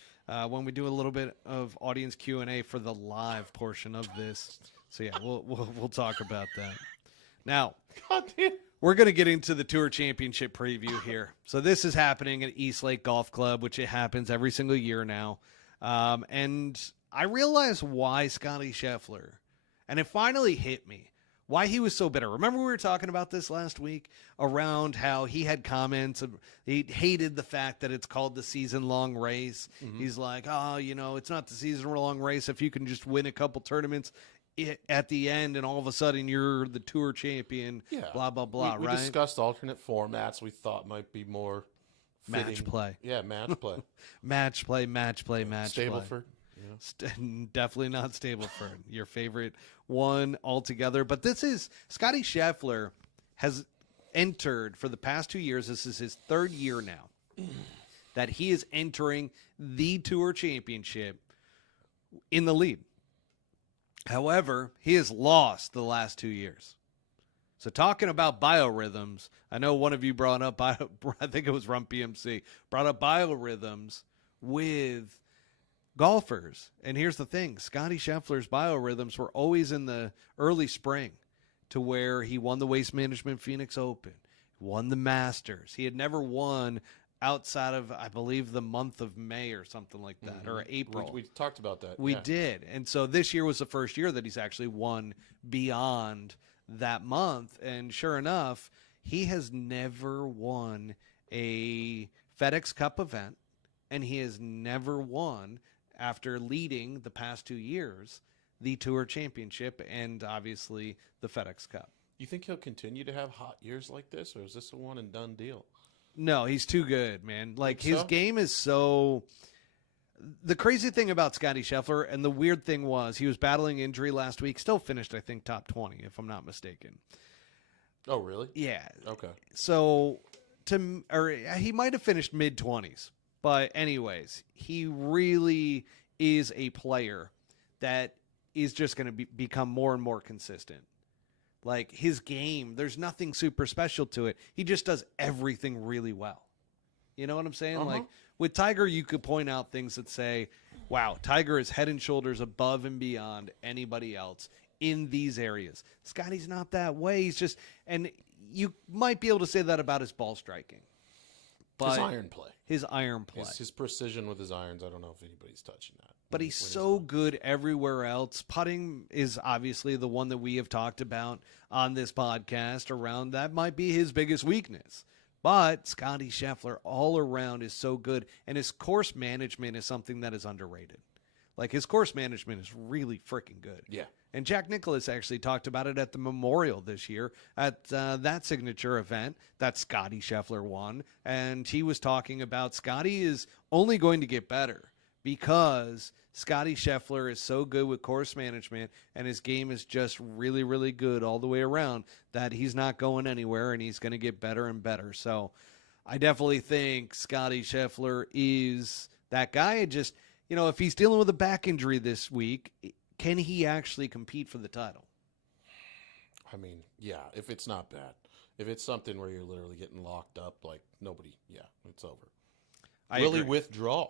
when we do a little bit of audience Q&A for the live portion of this. So yeah, we'll talk about that. Now, we're going to get into the Tour Championship preview here. So this is happening at East Lake Golf Club, which it happens every single year now. And I realized why Scotty Scheffler, and it finally hit me, why he was so bitter. Remember we were talking about this last week around how he had comments. He hated the fact that it's called the season-long race. Mm-hmm. He's like, it's not the season-long race if you can just win a couple tournaments at the end and all of a sudden you're the Tour champion, blah, blah, blah, we right? We discussed alternate formats we thought might be more fitting. Match play. Yeah, match play. match play. Stableford. Definitely not Stableford, your favorite one altogether. But this is Scotty Scheffler has entered for the past 2 years. This is his third year now that he is entering the Tour Championship in the lead. However, he has lost the last 2 years. So talking about biorhythms, I know one of you brought up, I think it was Rump PMC, brought up biorhythms with golfers. And here's the thing, Scottie Scheffler's biorhythms were always in the early spring, to where he won the Waste Management Phoenix Open, won the Masters. He had never won outside of, I believe, the month of May or something like that, or April. We talked about that. We did. And so this year was the first year that he's actually won beyond that month. And sure enough, he has never won a FedEx Cup event, and he has never won, after leading the past 2 years, the Tour Championship and obviously the FedEx Cup. You think he'll continue to have hot years like this, or is this a one and done deal? No, he's too good, man. Like, Think his so? game is so... The crazy thing about Scottie Scheffler, and the weird thing was, he was battling injury last week, still finished, I think, top 20, if I'm not mistaken. Oh, really? Yeah. Okay. So, he might have finished mid-20s. But anyways, he really is a player that is just going to become more and more consistent. Like, his game, there's nothing super special to it. He just does everything really well. You know what I'm saying? Like, with Tiger, you could point out things that say, wow, Tiger is head and shoulders above and beyond anybody else in these areas. Scotty's not that way. He's just, and you might be able to say that about his ball striking. But his iron play. His iron play. His precision with his irons, I don't know if anybody's touching that. But he's so good everywhere else. Putting is obviously the one that we have talked about on this podcast around. That might be his biggest weakness. But Scottie Scheffler all around is so good. And his course management is something that is underrated. Like, his course management is really freaking good. Yeah. And Jack Nicklaus actually talked about it at the Memorial this year at that signature event that Scottie Scheffler won. And he was talking about Scottie is only going to get better because Scottie Scheffler is so good with course management and his game is just really, really good all the way around that he's not going anywhere and he's going to get better and better. So I definitely think Scottie Scheffler is that guy. And just, you know, if he's dealing with a back injury this week, can he actually compete for the title? I mean, yeah, if it's not bad. If it's something where you're literally getting locked up, like nobody, yeah, it's over. Will he withdraw?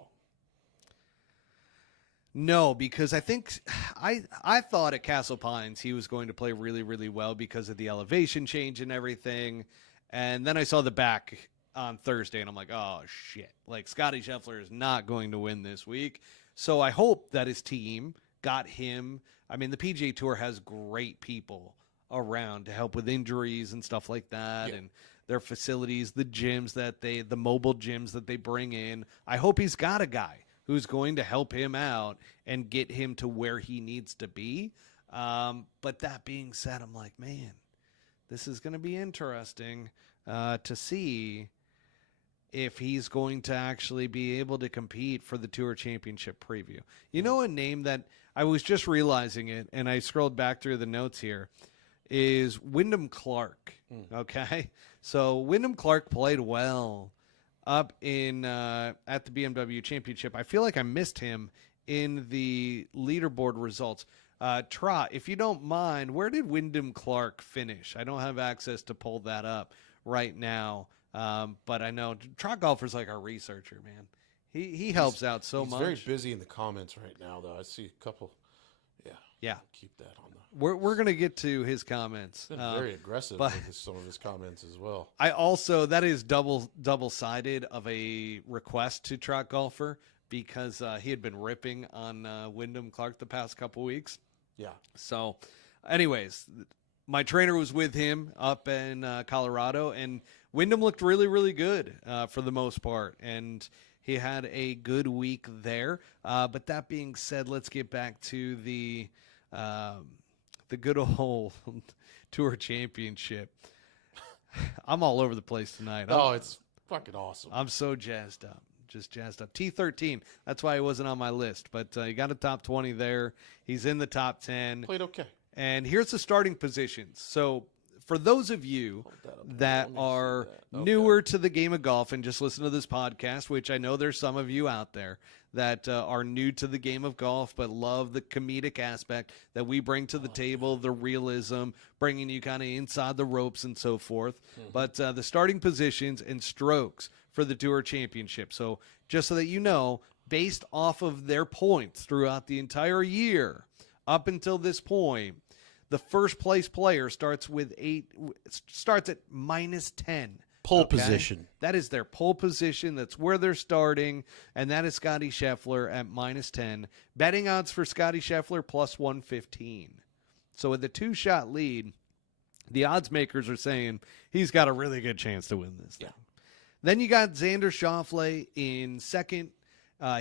No, because I think I thought at Castle Pines he was going to play really, really well because of the elevation change and everything. And then I saw the back on Thursday, and I'm like, oh, shit. Like, Scottie Scheffler is not going to win this week. So I hope that his team got him. I mean, the PGA Tour has great people around to help with injuries and stuff like that, yeah. and their facilities, the mobile gyms that they bring in. I hope he's got a guy who's going to help him out and get him to where he needs to be. But that being said, I'm like, man, this is going to be interesting to see if he's going to actually be able to compete for the Tour Championship preview. You know, a name that I was just realizing it, and I scrolled back through the notes here, is Wyndham Clark. Okay? So Wyndham Clark played well up in at the BMW Championship. I feel like I missed him in the leaderboard results. Trot, if you don't mind, where did Wyndham Clark finish? I don't have access to pull that up right now, but I know Trot Golfer's like our researcher, man. He helps out so much. He's very busy in the comments right now, though. I see a couple. Yeah. Keep that on the. We're gonna get to his comments. He's been very aggressive with some of his comments as well. I also, that is double-sided of a request to Trot Golfer because he had been ripping on Wyndham Clark the past couple weeks. Yeah. So, anyways, my trainer was with him up in Colorado, and Wyndham looked really, really good for the most part, and he had a good week there. But that being said, let's get back to the good old Tour Championship. I'm all over the place tonight. It's fucking awesome. I'm so jazzed up. Just jazzed up. T13. That's why he wasn't on my list. But he got a top 20 there. He's in the top 10. Played okay. And here's the starting positions. So for those of you that are newer to the game of golf and just listen to this podcast, which I know there's some of you out there that are new to the game of golf but love the comedic aspect that we bring to the table, the realism, bringing you kind of inside the ropes and so forth. But the starting positions and strokes for the Tour Championship. So just so that you know, based off of their points throughout the entire year up until this point, the first place player starts at -10. Pole position. That is their pole position. That's where they're starting, and that is Scotty Scheffler at -10. Betting odds for Scotty Scheffler +115. So with the 2-shot lead, the odds makers are saying he's got a really good chance to win this thing. Yeah. Then you got Xander Schauffele in second.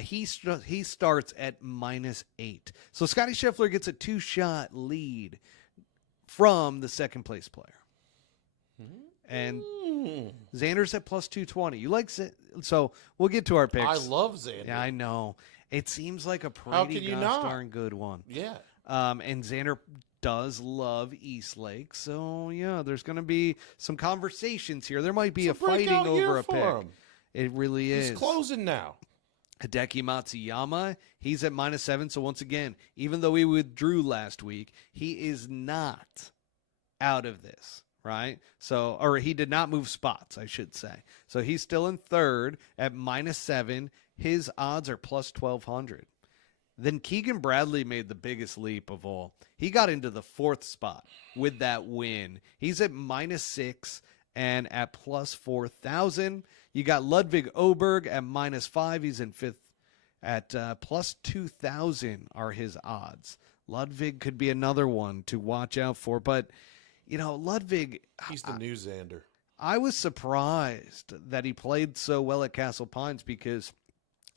He starts at -8. So Scotty Scheffler gets a 2-shot lead from the second place player. And Xander's at +220. You like so we'll get to our picks. I love Xander. Yeah, I know. It seems like a pretty gosh darn good one. Yeah. And Xander does love Eastlake. So, yeah, there's going to be some conversations here. There might be a fighting over a pick. Him. It really is. He's closing now. Hideki Matsuyama, he's at -7. So, once again, even though he withdrew last week, he is not out of this. Right? So, or he did not move spots, I should say. So he's still in third at -7. His odds are +1,200. Then Keegan Bradley made the biggest leap of all. He got into the 4th spot with that win. He's at -6 and at +4,000. You got Ludwig Oberg at -5. He's in 5th at +2,000 are his odds. Ludwig could be another one to watch out for, but you know, Ludwig, he's the new Xander. I was surprised that he played so well at Castle Pines because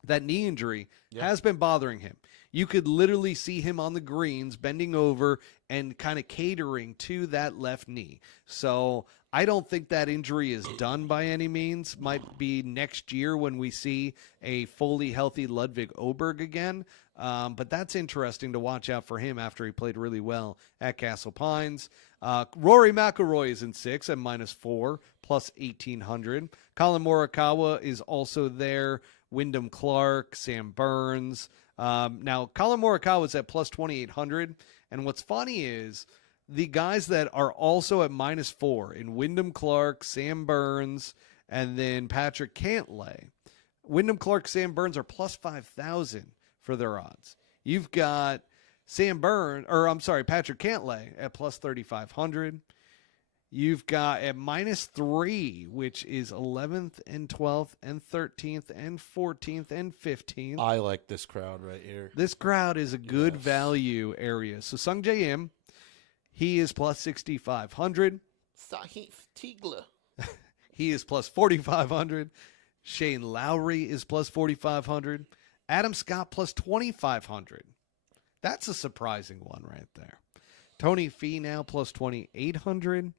that knee injury has been bothering him. You could literally see him on the greens, bending over and kind of catering to that left knee. So I don't think that injury is done by any means. Might be next year when we see a fully healthy Ludwig Oberg again. But that's interesting to watch out for him after he played really well at Castle Pines. Rory McIlroy is in 6 at -4, +1,800. Colin Morikawa is also there. Wyndham Clark, Sam Burns. Now, Colin Morikawa is at +2,800. And what's funny is the guys that are also at -4 in Wyndham Clark, Sam Burns, and then Patrick Cantlay. Wyndham Clark, Sam Burns are +5,000 for their odds. You've got Patrick Cantlay at +3,500. You've got at -3, which is 11th and 12th and 13th and 14th and 15th. I like this crowd right here. This crowd is a good value area. So Sung J M, he is +6,500. Sahith Tigla. He is +4,500. Shane Lowry is +4,500. Adam Scott +2,500. That's a surprising one right there. Tony Finau +2,800.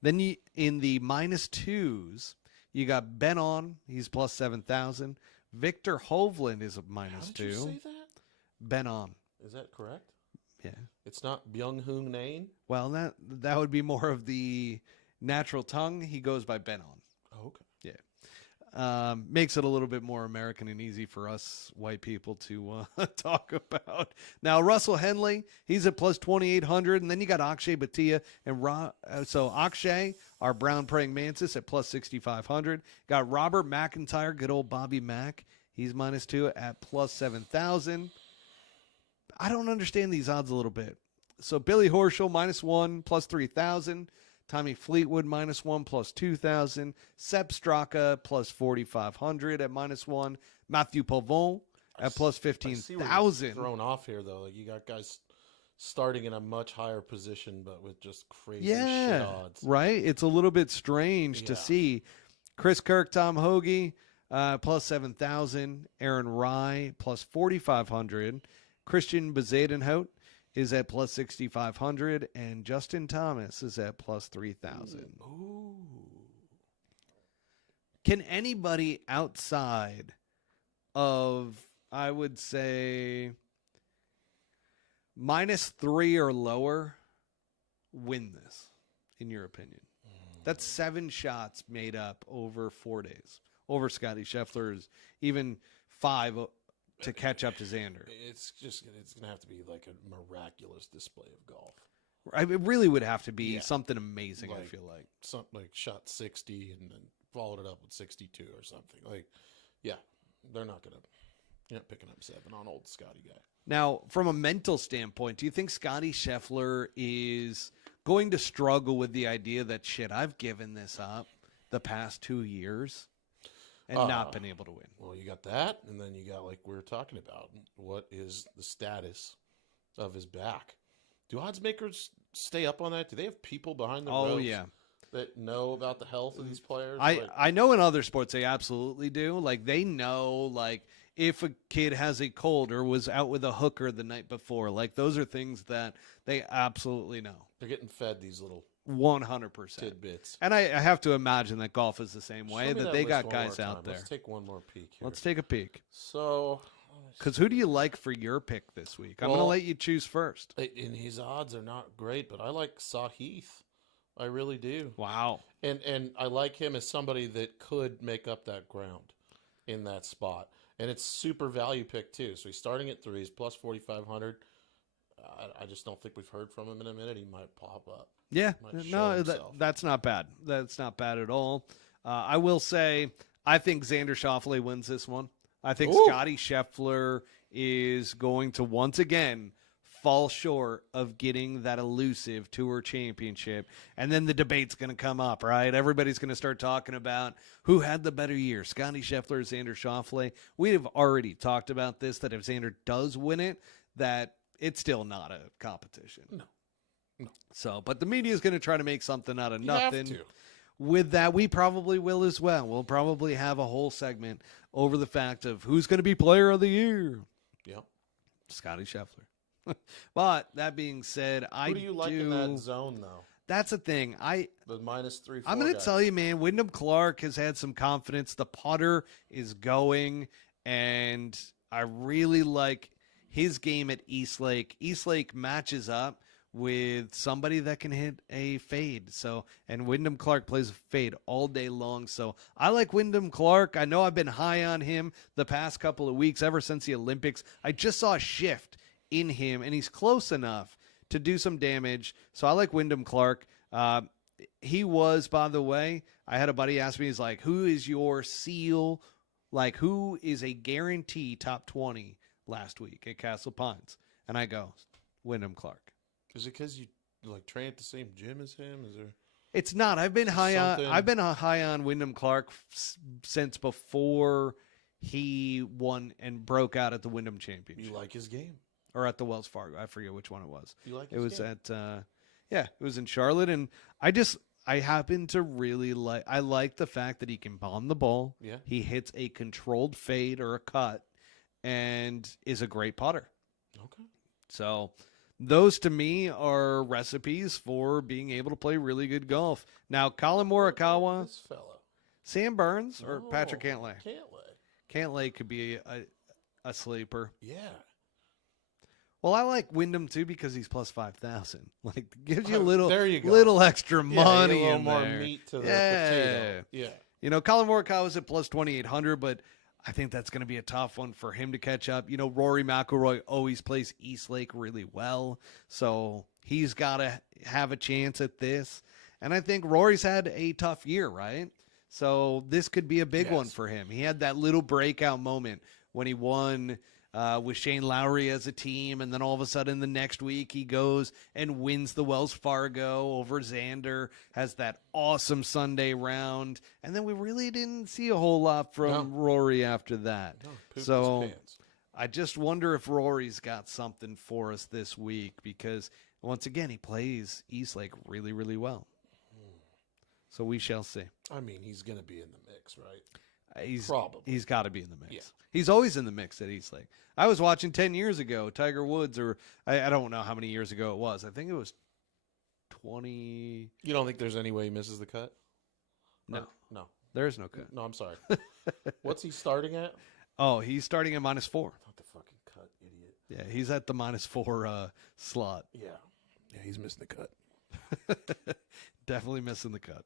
Then in the -2s, you got Ben On. He's +7,000. Victor Hovland is a -2. How did you say that? Ben On. Is that correct? Yeah. It's not Byung-Hoon Nain? Well, that would be more of the natural tongue. He goes by Ben On. Oh, okay. Makes it a little bit more American and easy for us white people to talk about. Now, Russell Henley, he's at +2,800. And then you got Akshay Bhatia. So Akshay, our brown praying mantis, at +6,500. Got Robert McIntyre, good old Bobby Mack. He's -2 at +7,000. I don't understand these odds a little bit. So Billy Horschel, -1, +3,000. Tommy Fleetwood, -1, +2,000. Sepp Straka, +4,500 at -1. Matthew Pavon at +15,000. Thrown off here, though. Like, you got guys starting in a much higher position, but with just crazy shit odds. Right? It's a little bit strange to see. Chris Kirk, Tom Hoagie, +7,000. Aaron Rye, +4,500. Christian Bezadenhout is at +6,500, and Justin Thomas is at +3,000. Ooh. Can anybody outside of, I would say, -3 or lower win this in your opinion? That's 7 shots made up over 4 days. Over Scotty Scheffler's even 5 to catch up to Xander. It's going to have to be like a miraculous display of golf. It really would have to be something amazing, I feel like. Something like shot 60 and then followed it up with 62 or something. Like, yeah, they're not going to, you're not picking up 7 on old Scotty guy. Now, from a mental standpoint, do you think Scotty Scheffler is going to struggle with the idea that, shit, I've given this up the past 2 years and not been able to win? Well, you got that, and then you got, like we were talking about, what is the status of his back? Do odds makers stay up on that? Do they have people behind the ropes that know about the health of these players? I know in other sports they absolutely do. Like, they know, like, if a kid has a cold or was out with a hooker the night before. Like, those are things that they absolutely know. They're getting fed these little 100% tidbits. And I have to imagine that golf is the same way, that they got guys out there. Let's take one more peek here. Let's take a peek. So, because who do you like for your pick this week? I'm going to let you choose first. And his odds are not great, but I like Sahith. I really do. Wow. And I like him as somebody that could make up that ground in that spot. And it's super value pick too. So he's starting at 3. He's plus 4,500. I just don't think we've heard from him in a minute. He might pop up. Yeah, no, that's not bad. That's not bad at all. I will say, I think Xander Schauffele wins this one. I think Scotty Scheffler is going to once again fall short of getting that elusive tour championship. And then the debate's going to come up, right? Everybody's going to start talking about who had the better year, Scotty Scheffler or Xander Schauffele. We have already talked about this, that if Xander does win it, that it's still not a competition. No. So, but the media is going to try to make something out of nothing. Have to. With that, we probably will as well. We'll probably have a whole segment over the fact of who's going to be player of the year. Yep. Scotty Scheffler. But that being said, who do you like in that zone, though? That's the thing. The minus 3, 4 I'm going to tell you, man, Wyndham Clark has had some confidence. The putter is going, and I really like his game at Eastlake. Eastlake matches up with somebody that can hit a fade. So, and Wyndham Clark plays a fade all day long. So I like Wyndham Clark. I know I've been high on him the past couple of weeks, ever since the Olympics. I just saw a shift in him, and he's close enough to do some damage. So I like Wyndham Clark. He was, by the way, I had a buddy ask me, he's like, who is your seal? Like, who is a guarantee top 20 last week at Castle Pines? And I go, Wyndham Clark. Is it because you like train at the same gym as him? Is there? It's not. I've been high on Wyndham Clark since before he won and broke out at the Wyndham Championship. You like his game, or at the Wells Fargo? I forget which one it was. You like? It was game? It was in Charlotte, and I happen to really like. I like the fact that he can bomb the ball. Yeah, he hits a controlled fade or a cut, and is a great putter. Okay, so. Those, to me, are recipes for being able to play really good golf. Now, Colin Morikawa, this fella, Sam Burns, or Patrick Cantlay? Cantlay. Cantlay could be a sleeper. Yeah. Well, I like Wyndham, too, because he's plus 5,000. Like, gives you a little, there you go. Little extra money a little in more there. meat to the potato. Yeah. You know, Colin Morikawa is at plus 2,800, but I think that's going to be a tough one for him to catch up. You know, Rory McIlroy always plays Eastlake really well, so he's got to have a chance at this. And I think Rory's had a tough year, right? So this could be a big one for him. He had that little breakout moment when he won with Shane Lowry as a team, and then all of a sudden the next week he goes and wins the Wells Fargo over Xander, has that awesome Sunday round, and then we really didn't see a whole lot from Rory after that. So I just wonder if Rory's got something for us this week, because once again he plays Eastlake really, really well. So we shall see. I mean, he's going to be in the mix, right? He's got to be in the mix. Yeah. He's always in the mix at Eastlake. I was watching 10 years ago, Tiger Woods, or I don't know how many years ago it was. I think it was 20. You don't think there's any way he misses the cut? No. No. There is no cut. No, I'm sorry. What's he starting at? Oh, he's starting at -4. Not the fucking cut, idiot. Yeah, he's at the -4 slot. Yeah. Yeah, he's missing the cut. Definitely missing the cut.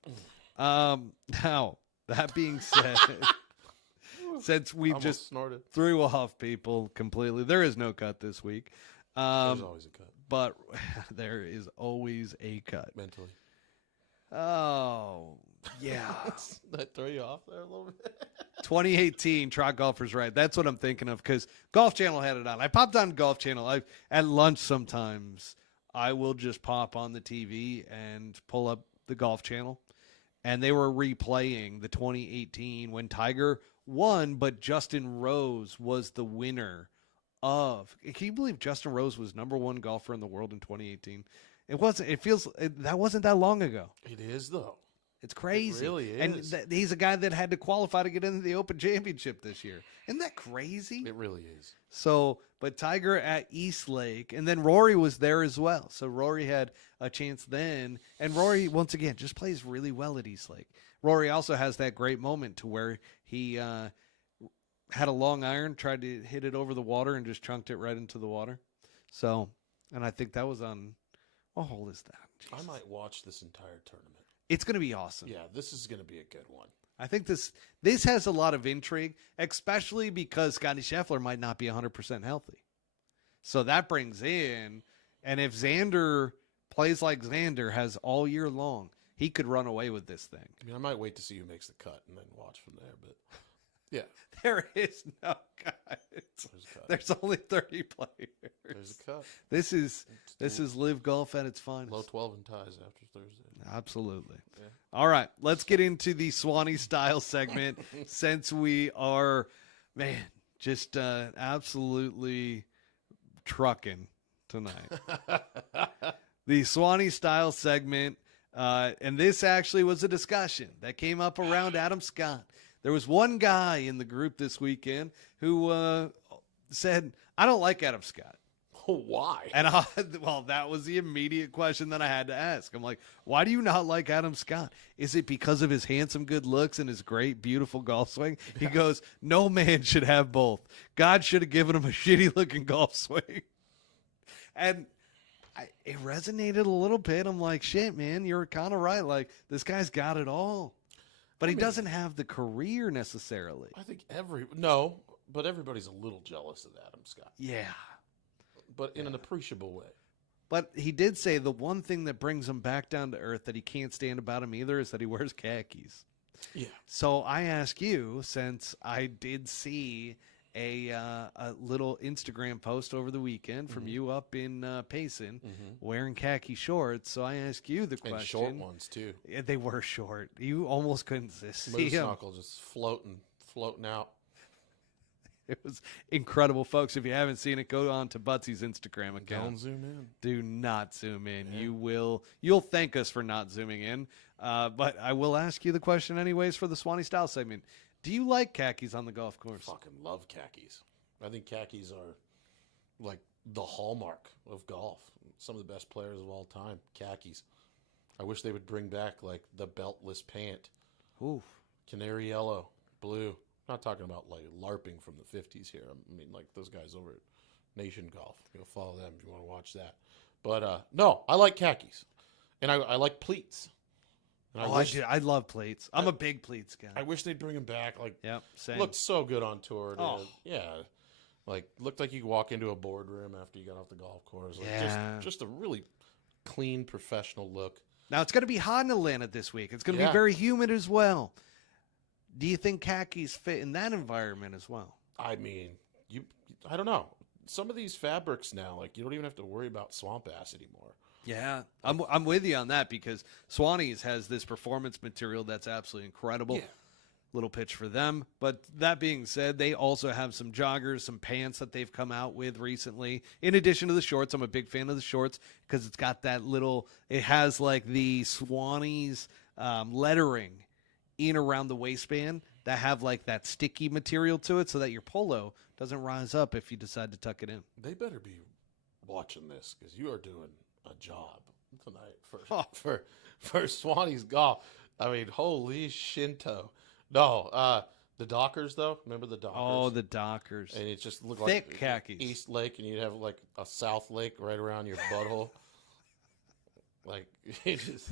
Now, that being said, since we Almost just snorted. threw off people completely, there is no cut this week. There's always a cut. But there is always a cut. Mentally. Oh, yeah. That throw you off there a little bit? 2018 Trot Golfers Right. That's what I'm thinking of because Golf Channel had it on. I popped on Golf Channel. At lunch sometimes, I will just pop on the TV and pull up the Golf Channel. And they were replaying the 2018 when Tiger won, but Justin Rose was the winner of. Can you believe Justin Rose was #1 golfer in the world in 2018? It wasn't. That wasn't that long ago. It is, though. It's crazy. It really is. And he's a guy that had to qualify to get into the Open Championship this year. Isn't that crazy? It really is. So, but Tiger at East Lake, and then Rory was there as well. So Rory had a chance then. And Rory, once again, just plays really well at East Lake. Rory also has that great moment to where he had a long iron, tried to hit it over the water, and just chunked it right into the water. So, and I think that was on, what hole is that? I Jesus. might watch this entire tournament. It's going to be awesome. Yeah, this is going to be a good one. I think this has a lot of intrigue, especially because Scottie Scheffler might not be 100% healthy. So that brings in, and if Xander plays like Xander has all year long, he could run away with this thing. I mean, I might wait to see who makes the cut and then watch from there, but yeah. There is no cut. There's only 30 players. There's a cut. This is live golf at its finest. Low 12 and ties after Thursday. Absolutely. Yeah. All right, let's get into the Swanee style segment since we are, man, just absolutely trucking tonight. The Swanee style segment, and this actually was a discussion that came up around Adam Scott. There was one guy in the group this weekend who said, I don't like Adam Scott. Why? And well, that was the immediate question that I had to ask. I'm like, why do you not like Adam Scott? Is it because of his handsome good looks and his great, beautiful golf swing? He goes, no man should have both. God should have given him a shitty looking golf swing. And it resonated a little bit. I'm like, shit, man, you're kind of right. Like, this guy's got it all. But he doesn't have the career necessarily. I think but everybody's a little jealous of Adam Scott. Yeah. But in an appreciable way. But he did say the one thing that brings him back down to earth that he can't stand about him either is that he wears khakis. Yeah. So I ask you, since I did see a little Instagram post over the weekend from you up in Payson wearing khaki shorts. So I ask you the question. And short ones, too. Yeah, they were short. You almost couldn't see Moose them. knuckle just floating out. It was incredible, folks. If you haven't seen it, go on to Butsy's Instagram account. Don't zoom in. Do not zoom in. Yeah. You'll thank us for not zooming in. But I will ask you the question anyways for the Swanee style segment. Do you like khakis on the golf course? Fucking love khakis. I think khakis are like the hallmark of golf. Some of the best players of all time, khakis. I wish they would bring back like the beltless pant. Oof. Canary yellow, blue. I'm not talking about like LARPing from the 50s here. I mean, like those guys over at Nation Golf. Go follow them if you want to watch that. But no, I like khakis, and I like pleats. And I love pleats. I'm a big pleats guy. I wish they'd bring them back. Like, yep, same. looked so good on tour. Oh. Yeah, like looked like you could walk into a boardroom after you got off the golf course. Like, Yeah. just a really clean, professional look. Now it's going to be hot in Atlanta this week. It's going to Yeah. be very humid as well. Do you think khakis fit in that environment as well? I mean, I don't know. Some of these fabrics now, like you don't even have to worry about swamp ass anymore. Yeah, I'm with you on that because Swannies has this performance material that's absolutely incredible. Yeah. Little pitch for them. But that being said, they also have some joggers, some pants that they've come out with recently. In addition to the shorts, I'm a big fan of the shorts because it's got that it has like the Swannies lettering in around the waistband that have like that sticky material to it so that your polo doesn't rise up if you decide to tuck it in. They better be watching this because you are doing a job tonight for Swanee's golf. I mean, holy shinto. No, the Dockers though. Remember the Dockers? Oh, the Dockers. And it just looked Thick like khakis. East Lake, and you'd have like a South Lake right around your butthole. Like, it just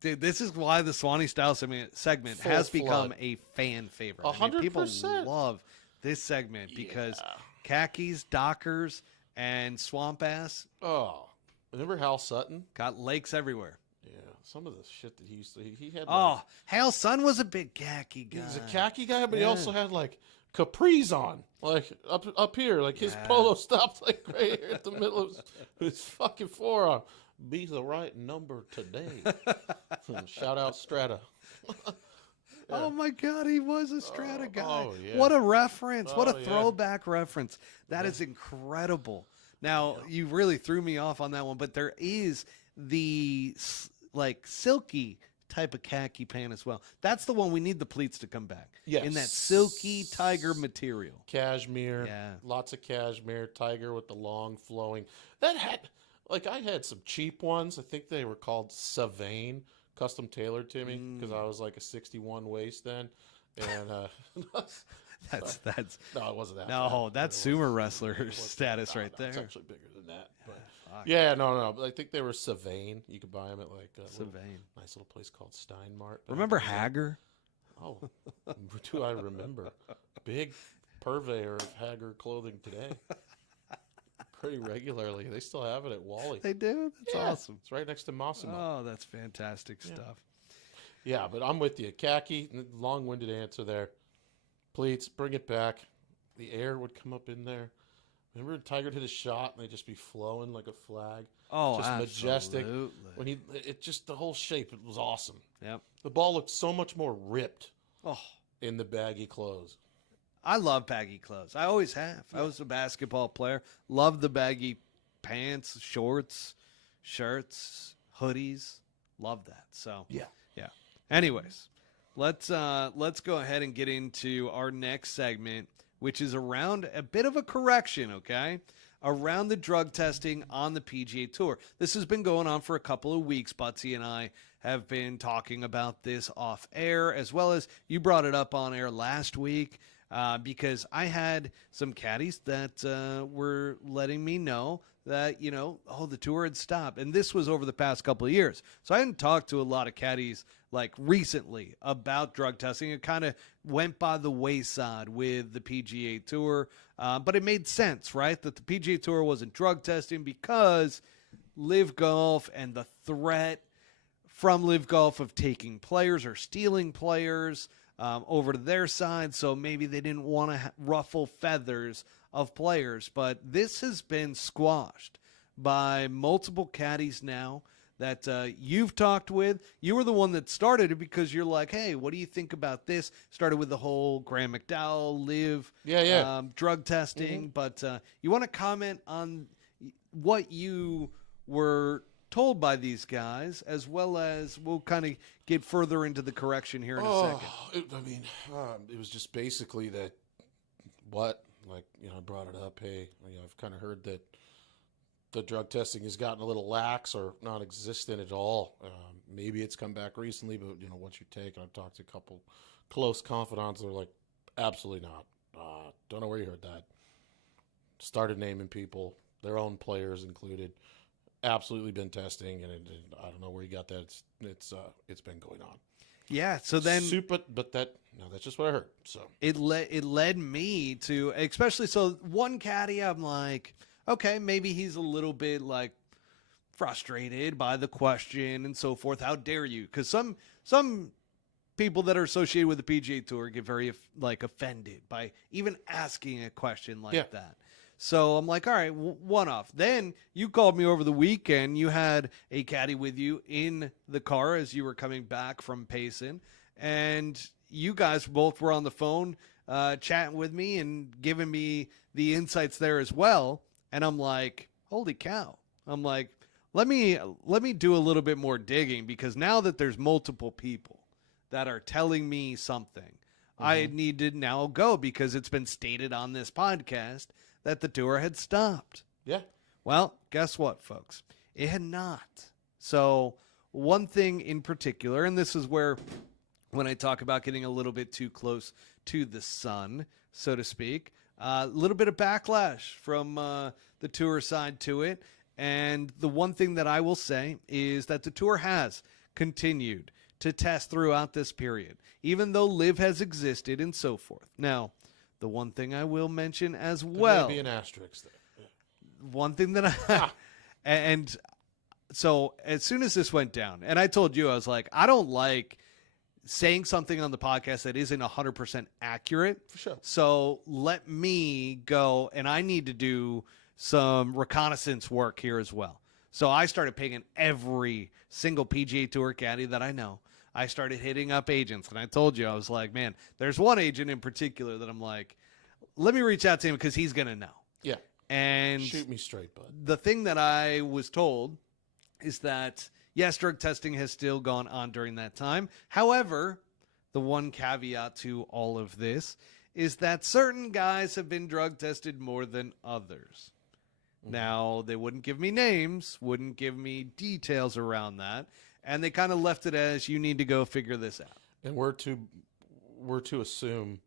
Dude, this is why the Swanee style segment Full has become flood. a fan favorite. I mean, people 100%. love this segment because Yeah. khakis, Dockers, and swamp ass Oh, remember Hal Sutton? got lakes everywhere. Yeah, some of the shit that he used to. He had. Oh, Hal Son was a big khaki guy. He's a khaki guy, but he Yeah. also had like capris on, like up here, like his Yeah. polo stopped like right here at the middle of his fucking forearm. Be the right number today. Shout out Strata. Oh my God, he was a Strata guy. oh, yeah. What a reference. What a Oh, yeah. throwback reference. That is incredible. Now, you really threw me off on that one, but there is the like silky type of khaki pant as well. That's the one we need the pleats to come back. Yes. In that silky tiger material. Cashmere. Yeah. Lots of cashmere. Tiger with the long flowing. That had, like, I had some cheap ones. I think they were called Swanie, custom tailored to me because I was like a 61 waist then. And That's no, it wasn't that. no, bad, that's but it sumo wasn't- wrestler it wasn't- status no, right no, It's there. actually bigger than that. But Fuck. yeah, no. But I think they were Swanie. You could buy them at like a Sylvain. nice little place called Steinmart. Remember Hager? Oh, do I remember? Big purveyor of Hager clothing today. Pretty regularly. They still have it at Wally. They do? That's Yeah, awesome. It's right next to Massimo. Oh, that's fantastic Yeah. stuff. Yeah, but I'm with you. Khaki, long-winded answer there. Pleats, bring it back. The air would come up in there. Remember Tiger hit a shot and they'd just be flowing like a flag? Oh, Just majestic. absolutely. When it just, the whole shape, it was awesome. Yep. The ball looked so much more ripped Oh, in the baggy clothes. I love baggy clothes. I always have. I was a basketball player. Love the baggy pants, shorts, shirts, hoodies. Love that. So Yeah. yeah. Anyways, let's go ahead and get into our next segment, which is around a bit of a correction, okay? Around the drug testing on the PGA Tour. This has been going on for a couple of weeks. Butsy and I have been talking about this off air, as well as you brought it up on air last week. Because I had some caddies that were letting me know that, the tour had stopped. And this was over the past couple of years. So I hadn't talked to a lot of caddies like recently about drug testing. It kind of went by the wayside with the PGA Tour. But it made sense, right? That the PGA Tour wasn't drug testing because Live Golf and the threat from Live Golf of taking players or stealing players over to their side, so maybe they didn't want to ruffle feathers of players. But this has been squashed by multiple caddies now that you've talked with. You were the one that started it because you're like, hey, what do you think about this? Started with the whole Graham McDowell, Live drug testing. But you want to comment on what you were told by these guys, as well as we'll kind of get further into the correction here in a second. It was just basically that I brought it up. Hey, I've kind of heard that the drug testing has gotten a little lax or non-existent at all. Maybe it's come back recently, but what's your take? I've talked to a couple close confidants. They're like, absolutely not. Don't know where you heard that. Started naming people, their own players included. Absolutely been testing, and I don't know where you got that. It's been going on. Yeah. So then, that's just what I heard. So it led me to, especially so one caddy, I'm like, okay, maybe he's a little bit like frustrated by the question and so forth. How dare you? Because some people that are associated with the PGA Tour get very offended by even asking a question like that. So I'm like, all right, one off. Then you called me over the weekend. You had a caddy with you in the car as you were coming back from Payson. And you guys both were on the phone chatting with me and giving me the insights there as well. And I'm like, holy cow. I'm like, let me do a little bit more digging, because now that there's multiple people that are telling me something, I need to now go, because it's been stated on this podcast that the tour had stopped. Yeah. Well, guess what, folks? It had not. So one thing in particular, and this is where when I talk about getting a little bit too close to the sun, so to speak, a little bit of backlash from the tour side to it. And the one thing that I will say is that the tour has continued to test throughout this period, even though LIV has existed and so forth. Now, the one thing I will mention as well. There may be an asterisk there. Yeah. One thing that and so as soon as this went down, and I told you, I was like, I don't like saying something on the podcast that isn't 100% accurate. For sure. So let me go, and I need to do some reconnaissance work here as well. So I started pinging every single PGA Tour caddy that I know. I started hitting up agents, and I told you, I was like, man, there's one agent in particular that I'm like, let me reach out to him because he's going to know. Yeah. And shoot me straight, bud. the thing that I was told is that, yes, drug testing has still gone on during that time. However, the one caveat to all of this is that certain guys have been drug tested more than others. Mm-hmm. Now, they wouldn't give me names, wouldn't give me details around that, and they kind of left it as, you need to go figure this out. And we're to assume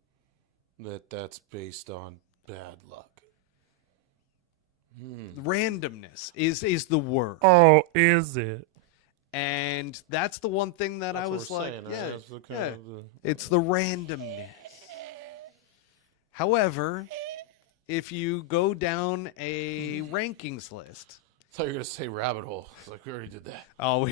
that that's based on bad luck. Randomness is the word. Oh, is it? And that's the one thing that I was like, saying, yeah, it's the randomness. However, if you go down a rankings list. I thought you were going to say rabbit hole. I was like, we already did that. Oh,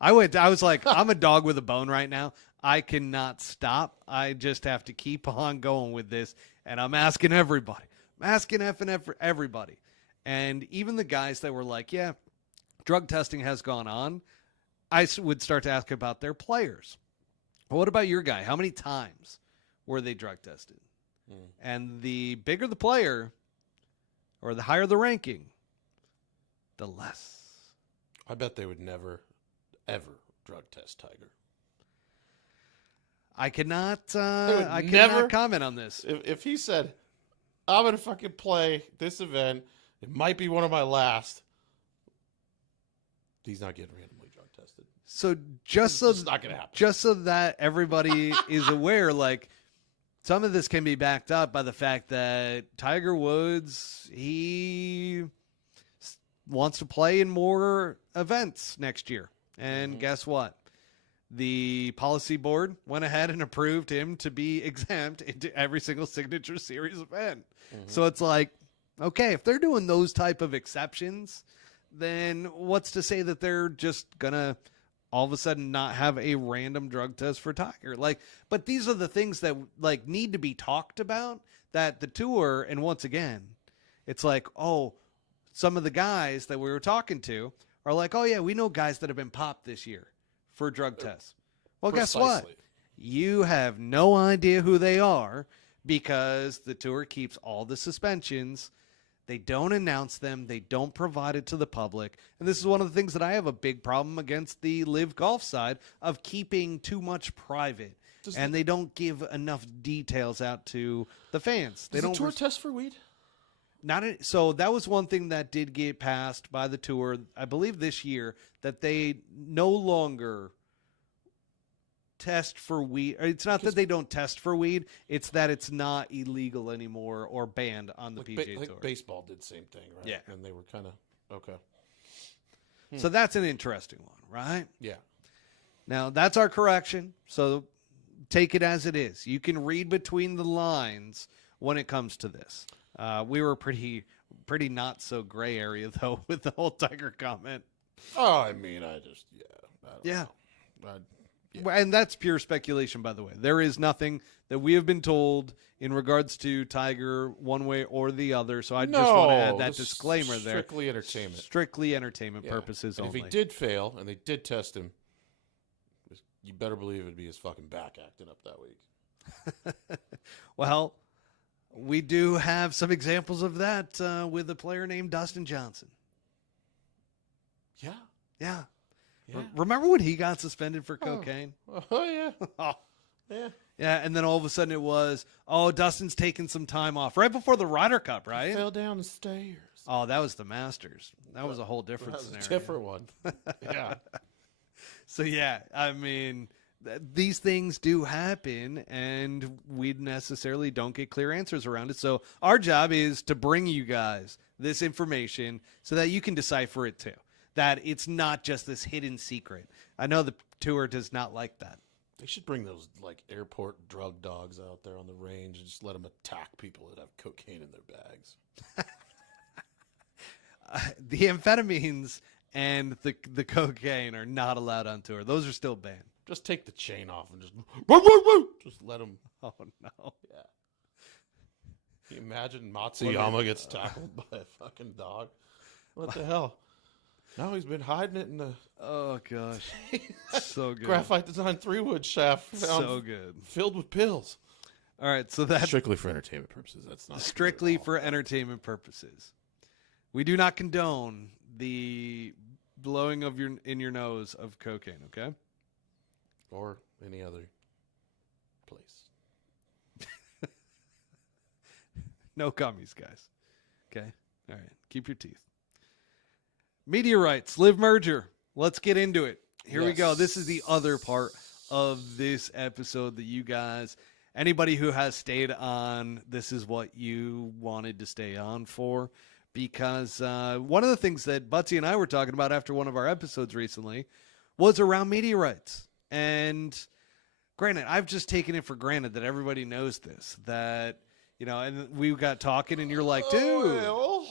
I was like, I'm a dog with a bone right now. I cannot stop. I just have to keep on going with this. And I'm asking everybody. I'm asking everybody. And even the guys that were like, yeah, drug testing has gone on, I would start to ask about their players. What about your guy? How many times were they drug tested? And the bigger the player, or the higher the ranking, the less. I bet they would never, ever drug test Tiger. I cannot never comment on this. If he said, I'm going to fucking play this event, it might be one of my last, he's not getting randomly drug tested. So it's not going to happen. Just so that everybody is aware, like, some of this can be backed up by the fact that Tiger Woods, he wants to play in more events next year. And guess what? The policy board went ahead and approved him to be exempt into every single Signature Series event. So it's like, okay, if they're doing those type of exceptions, then what's to say that they're just going to all of a sudden not have a random drug test for Tiger? Like, but these are the things that like need to be talked about, that the tour, and once again, it's like, oh, some of the guys that we were talking to are like, oh yeah, we know guys that have been popped this year for drug tests. Well, Precisely. Guess what? You have no idea who they are because the tour keeps all the suspensions. They don't announce them. They don't provide it to the public. And this is one of the things that I have a big problem against the LIV Golf side of keeping too much private. They don't give enough details out to the fans. Does the tour test for weed? So that was one thing that did get passed by the tour, I believe this year, that they no longer test for weed. It's not that they don't test for weed. It's that it's not illegal anymore or banned on the PGA Tour. Like baseball did the same thing, right? Yeah. And they were kind of, okay. So that's an interesting one, right? Yeah. Now, that's our correction. So take it as it is. You can read between the lines when it comes to this. We were pretty not so gray area, though, with the whole Tiger comment. Oh, I mean, I just, Yeah. Yeah. And that's pure speculation, by the way. There is nothing that we have been told in regards to Tiger one way or the other. So I just want to add that disclaimer there. Strictly entertainment. Strictly entertainment purposes and only. if he did fail and they did test him, you better believe it'd be his fucking back acting up that week. Well, we do have some examples of that with a player named Dustin Johnson. Yeah. Yeah. Yeah. Remember when he got suspended for cocaine? Oh yeah. Yeah. Yeah, and then all of a sudden it was, Dustin's taking some time off right before the Ryder Cup, right? Fell down the stairs. Oh, that was the Masters. That was a whole different That was scenario. a different one. Yeah. So yeah, I mean, these things do happen, and we necessarily don't get clear answers around it. So our job is to bring you guys this information so that you can decipher it too. That it's not just this hidden secret. I know the tour does not like that. They should bring those like airport drug dogs out there on the range and just let them attack people that have cocaine in their bags. The amphetamines and the cocaine are not allowed on tour. Those are still banned. Just take the chain off and just woo, woo, woo, just let them. Oh no! Yeah. Can you imagine Matsuyama gets tackled by a fucking dog? What the hell? Now he's been hiding it in the Oh gosh, so good. graphite design 3-wood shaft. Found So good. filled with pills. All right, so that's Strictly for entertainment purposes. That's not strictly good at all. for entertainment purposes. We do not condone the blowing of in your nose of cocaine. Okay. Or any other place. No gummies, guys. Okay. All right. Keep your teeth. Meteorites, live merger. Let's get into it. Here we go. This is the other part of this episode that you guys, anybody who has stayed on, this is what you wanted to stay on for. Because one of the things that Butsy and I were talking about after one of our episodes recently was around meteorites. And granted, I've just taken it for granted that everybody knows this. That, you know, and we got talking and you're like, dude. Well,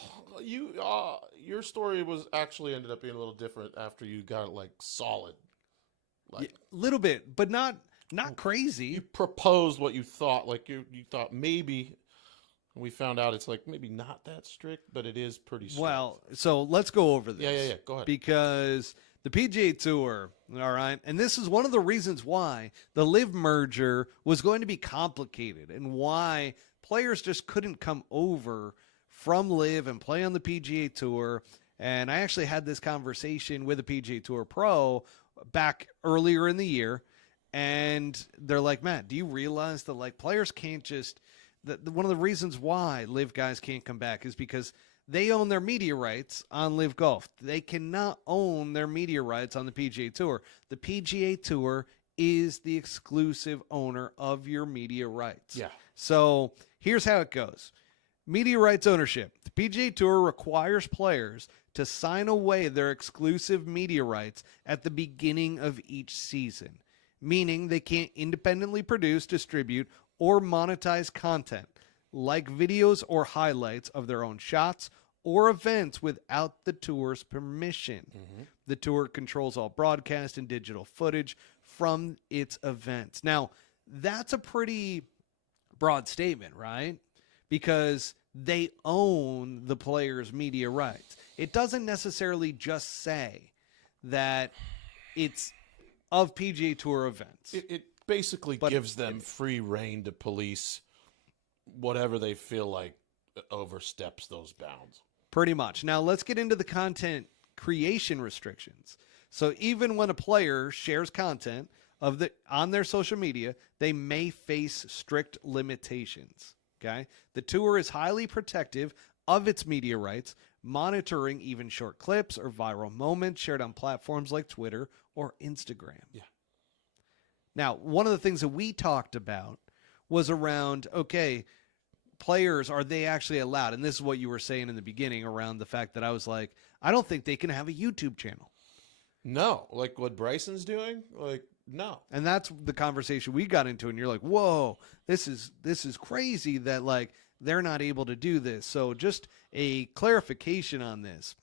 your story was actually ended up being a little different after you got it like solid. Like A little bit, but not crazy. you proposed what you thought. Like you thought maybe. We found out it's like maybe not that strict, but it is pretty strict. Well, so let's go over this. Yeah. Go ahead. Because the PGA Tour, all right, and this is one of the reasons why the live merger was going to be complicated and why players just couldn't come over from live and play on the PGA Tour. And I actually had this conversation with a PGA Tour pro back earlier in the year. And they're like, Matt, do you realize that like players can't just one of the reasons why live guys can't come back is because they own their media rights on live golf. They cannot own their media rights on the PGA Tour. The PGA Tour is the exclusive owner of your media rights. Yeah. So here's how it goes. Media rights ownership. The PGA Tour requires players to sign away their exclusive media rights at the beginning of each season, meaning they can't independently produce, distribute, or monetize content like videos or highlights of their own shots or events without the tour's permission. Mm-hmm. The tour controls all broadcast and digital footage from its events. Now, that's a pretty broad statement, right? Because they own the players' media rights. It doesn't necessarily just say that it's of PGA Tour events. It basically gives them free reign to police whatever they feel like oversteps those bounds. Pretty much. Now let's get into the content creation restrictions. So even when a player shares content on their social media, they may face strict limitations. Okay? The tour is highly protective of its media rights, monitoring even short clips or viral moments shared on platforms like Twitter or Instagram. Yeah. Now, one of the things that we talked about was around, okay, players, are they actually allowed? And this is what you were saying in the beginning around the fact that I was like, I don't think they can have a YouTube channel. No, like what Bryson's doing, like no. And that's the conversation we got into, and you're like, whoa, this is crazy that like they're not able to do this. So just a clarification on this.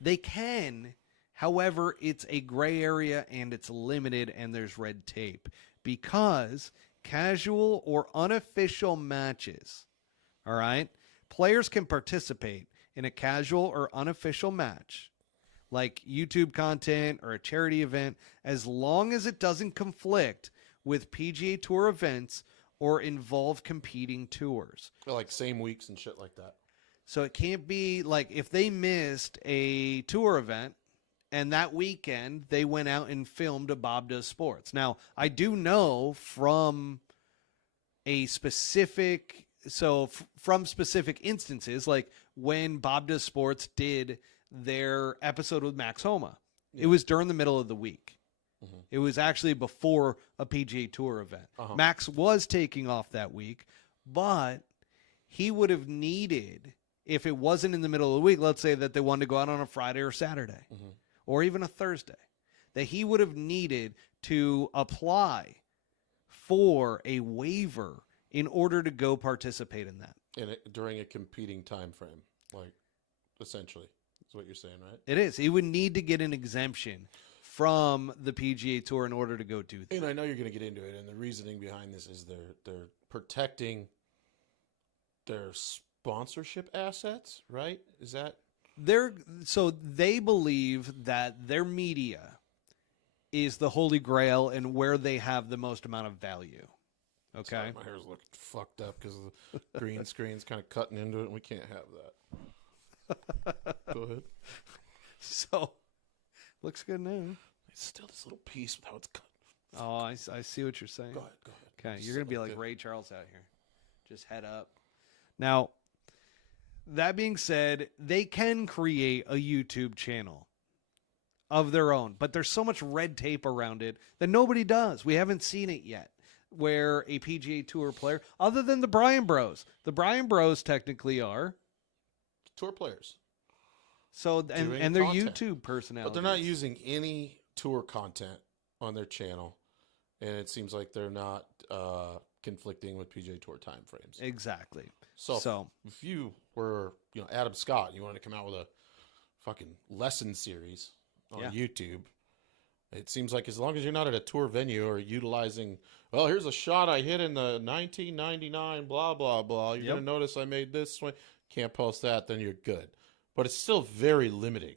They can. However, it's a gray area and it's limited and there's red tape because casual or unofficial matches, all right, players can participate in a casual or unofficial match like YouTube content or a charity event as long as it doesn't conflict with PGA Tour events or involve competing tours. Like same weeks and shit like that. So it can't be like if they missed a tour event and that weekend they went out and filmed a Bob Does Sports. Now, I do know from a specific, from specific instances, like when Bob Does Sports did their episode with Max Homa, it was during the middle of the week. Mm-hmm. It was actually before a PGA Tour event. Uh-huh. Max was taking off that week, but he would have needed if it wasn't in the middle of the week, let's say that they wanted to go out on a Friday or Saturday or even a Thursday, that he would have needed to apply for a waiver in order to go participate in that. During a competing time frame, like essentially, is what you're saying, right? It is. He would need to get an exemption from the PGA Tour in order to go do that. And I know you're going to get into it, and the reasoning behind this is they're protecting their sponsorship assets, right? Is that So they believe that their media is the holy grail and where they have the most amount of value. Okay. Sorry, my hair's looking fucked up because the green screen's kind of cutting into it, and we can't have that. Go ahead. So, looks good now. It's still this little piece with how it's cut. Oh, I see what you're saying. Go ahead. Okay, you're going to be like Ray Charles out here. Just head up. Now, that being said, they can create a YouTube channel of their own, but there's so much red tape around it that nobody does. We haven't seen it yet, where a PGA Tour player, other than the Bryan Bros, technically are tour players. So and they're content. YouTube personalities, But they're not using any tour content on their channel, and it seems like they're not conflicting with PGA Tour timeframes. Exactly. So if you were, Adam Scott, and you wanted to come out with a fucking lesson series on YouTube, it seems like as long as you're not at a tour venue or utilizing, well, here's a shot I hit in the 1999, blah, blah, blah. You're going to notice I made this swing. Can't post that, then you're good. But it's still very limiting.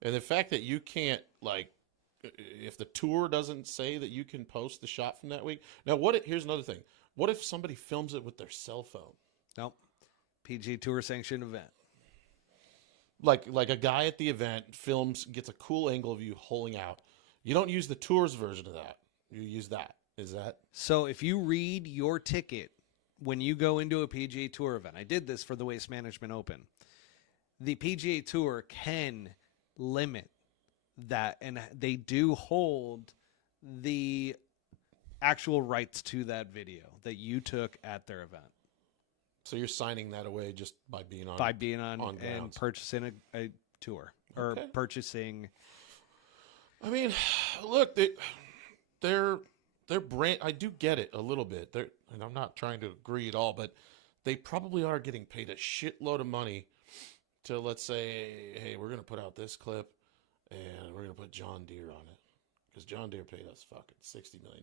And the fact that you can't, if the tour doesn't say that you can post the shot from that week. Now, here's another thing. What if somebody films it with their cell phone? Nope. PGA Tour sanctioned event. Like a guy at the event gets a cool angle of you holding out. You don't use the tour's version of that. You use that. Is that? So if you read your ticket when you go into a PGA Tour event, I did this for the Waste Management Open, the PGA Tour can limit that, and they do hold the actual rights to that video that you took at their event. So you're signing that away just by being on and grounds. Purchasing a tour or purchasing. I mean, look, their brand. I do get it a little bit. And I'm not trying to agree at all, but they probably are getting paid a shitload of money to, let's say, hey, we're going to put out this clip and we're going to put John Deere on it because John Deere paid us fucking $60 million.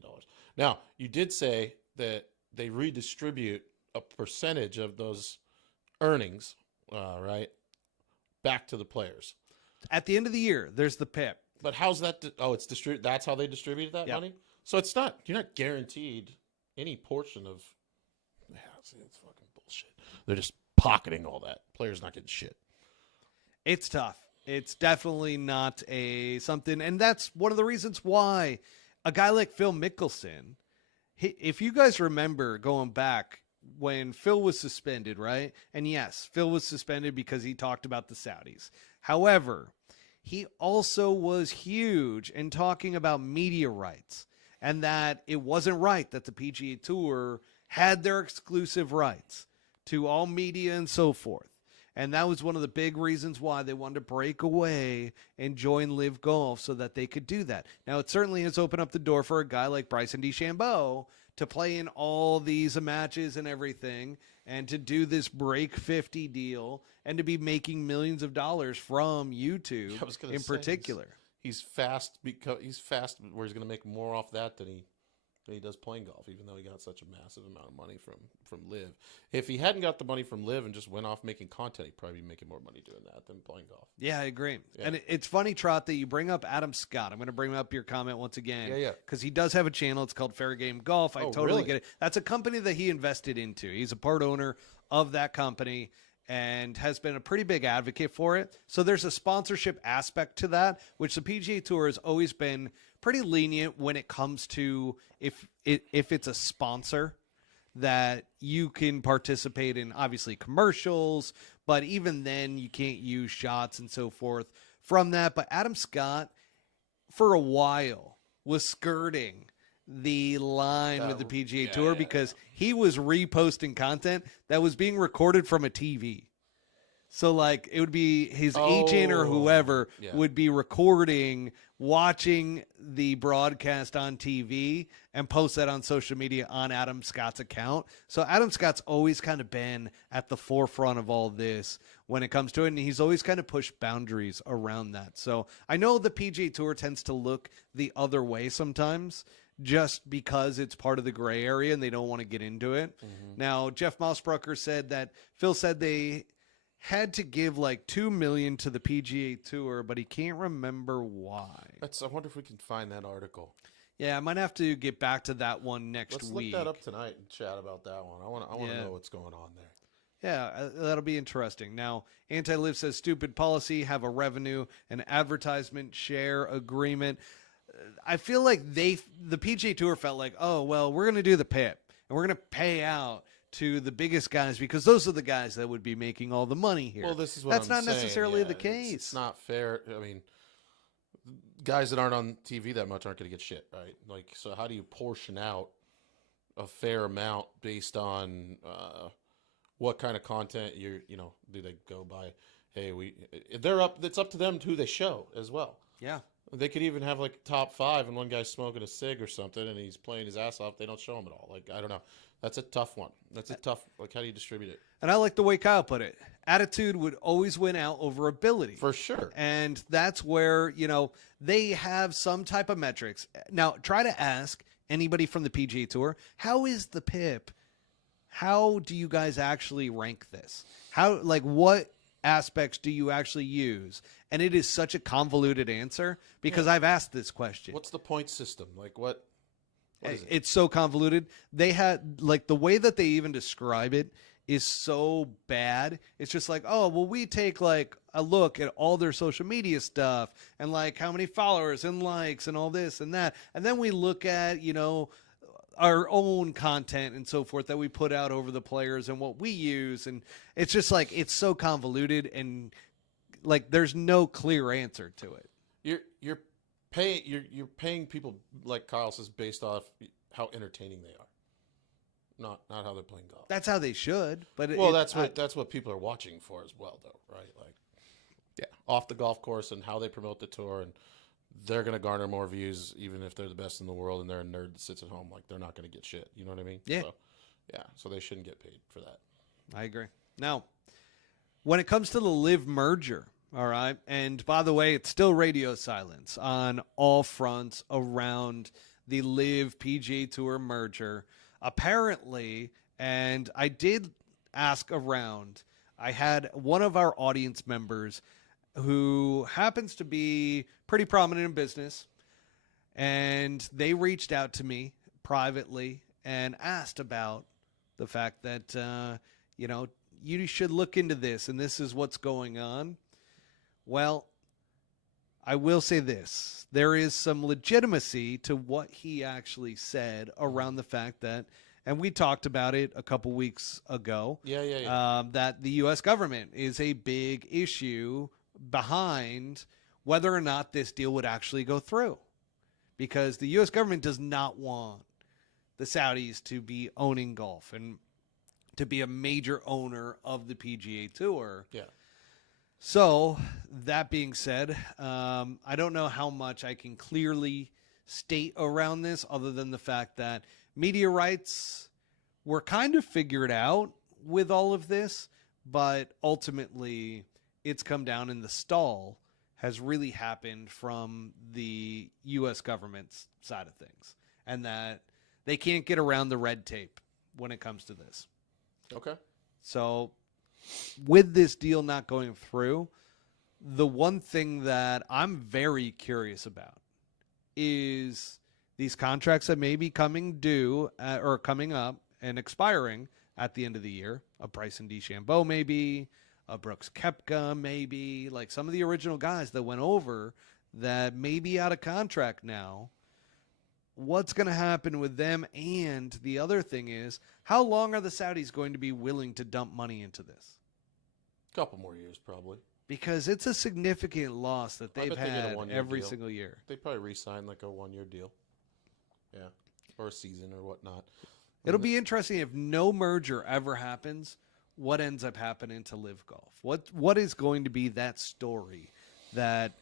Now, you did say that they redistribute a percentage of those earnings, right, back to the players. At the end of the year, there's the PIP. But how's that? It's distributed. That's how they distributed that money? So you're not guaranteed any portion of. Yeah, it's fucking bullshit. They're just pocketing all that. Players not getting shit. It's tough. It's definitely not something, and that's one of the reasons why a guy like Phil Mickelson, if you guys remember going back when Phil was suspended, right? And yes, Phil was suspended because he talked about the Saudis. However, he also was huge in talking about media rights and that it wasn't right that the PGA Tour had their exclusive rights to all media and so forth. And that was one of the big reasons why they wanted to break away and join Live Golf so that they could do that. Now, it certainly has opened up the door for a guy like Bryson DeChambeau to play in all these matches and everything and to do this break 50 deal and to be making millions of dollars from YouTube in particular. He's fast because he's fast where he's going to make more off that than he does playing golf, even though he got such a massive amount of money from Live. If he hadn't got the money from Live and just went off making content, he'd probably be making more money doing that than playing golf. Yeah, I agree. Yeah. And it's funny, Trot, that you bring up Adam Scott. I'm going to bring up your comment once again. Yeah. Because he does have a channel. It's called Fair Game Golf. I totally get it. That's a company that he invested into. He's a part owner of that company and has been a pretty big advocate for it. So there's a sponsorship aspect to that, which the PGA Tour has always been pretty lenient when it comes to if it's a sponsor that you can participate in, obviously commercials, but even then you can't use shots and so forth from that. But Adam Scott, for a while, was skirting the line with the PGA Tour because he was reposting content that was being recorded from a TV. So, like, it would be his agent or whoever would be recording, watching the broadcast on TV, and post that on social media on Adam Scott's account. So Adam Scott's always kind of been at the forefront of all this when it comes to it, and he's always kind of pushed boundaries around that. So I know the PGA Tour tends to look the other way sometimes, just because it's part of the gray area and they don't want to get into it. Now, Jeff Mossbrucker said that Phil said they had to give like $2 million to the PGA Tour, but he can't remember why. I wonder if we can find that article. Yeah, I might have to get back to that one next week. Let's look that up tonight and chat about that one. I want to know what's going on there. Yeah, that'll be interesting. Now, Anti-Live says stupid policy, have a revenue and advertisement share agreement. I feel like the PGA Tour felt like, oh, well, we're going to do the PIP and we're going to pay out to the biggest guys because those are the guys that would be making all the money here. Well, this is what That's I'm not saying. necessarily the case. It's not fair. I mean, guys that aren't on TV that much aren't going to get shit, right? Like, so how do you portion out a fair amount based on what kind of content do they go by? Hey, it's up to them who they show as well. Yeah. They could even have like top 5 and one guy's smoking a cig or something and he's playing his ass off. They don't show him at all. Like, I don't know. That's a tough one. Like, how do you distribute it? And I like the way Kyle put it. Attitude would always win out over ability. For sure. And that's where, they have some type of metrics. Now, try to ask anybody from the PGA Tour, how is the PIP? How do you guys actually rank this? What aspects do you actually use? And it is such a convoluted answer because I've asked this question. What's the point system? Like, what is it? It's so convoluted. They had, the way that they even describe it is so bad. It's just like, oh, well, we take a look at all their social media stuff and how many followers and likes and all this and that. And then we look at, our own content and so forth that we put out over the players and what we use. And it's just it's so convoluted and there's no clear answer to it. You're paying people, like Kyle says, based off how entertaining they are. Not how they're playing golf. That's how they should. But that's what people are watching for as well, though, right? Off the golf course and how they promote the tour, and they're going to garner more views even if they're the best in the world and they're a nerd that sits at home. They're not going to get shit. You know what I mean? Yeah. So they shouldn't get paid for that. I agree. Now, when it comes to the Live merger, all right, and by the way, it's still radio silence on all fronts around the Live PGA Tour merger. Apparently, and I did ask around, I had one of our audience members who happens to be pretty prominent in business, and they reached out to me privately and asked about the fact that, you should look into this, and this is what's going on. Well, I will say this. There is some legitimacy to what he actually said around the fact that, and we talked about it a couple weeks ago, that the U.S. government is a big issue behind whether or not this deal would actually go through. Because the U.S. government does not want the Saudis to be owning golf and to be a major owner of the PGA Tour. Yeah. So, that being said, I don't know how much I can clearly state around this other than the fact that media rights were kind of figured out with all of this, but ultimately it's come down and the stall has really happened from the U.S. government's side of things, and that they can't get around the red tape when it comes to this. Okay. So, with this deal not going through, the one thing that I'm very curious about is these contracts that may be coming due or coming up and expiring at the end of the year. A Bryson DeChambeau maybe, a Brooks Koepka maybe, some of the original guys that went over that may be out of contract now. What's going to happen with them? And the other thing is, how long are the Saudis going to be willing to dump money into this? Couple more years, probably. Because it's a significant loss that they've had every deal. single year. They probably re-sign a 1-year deal. Yeah. Or a season or whatnot. It'll be interesting if no merger ever happens, what ends up happening to Live Golf? What is going to be that story that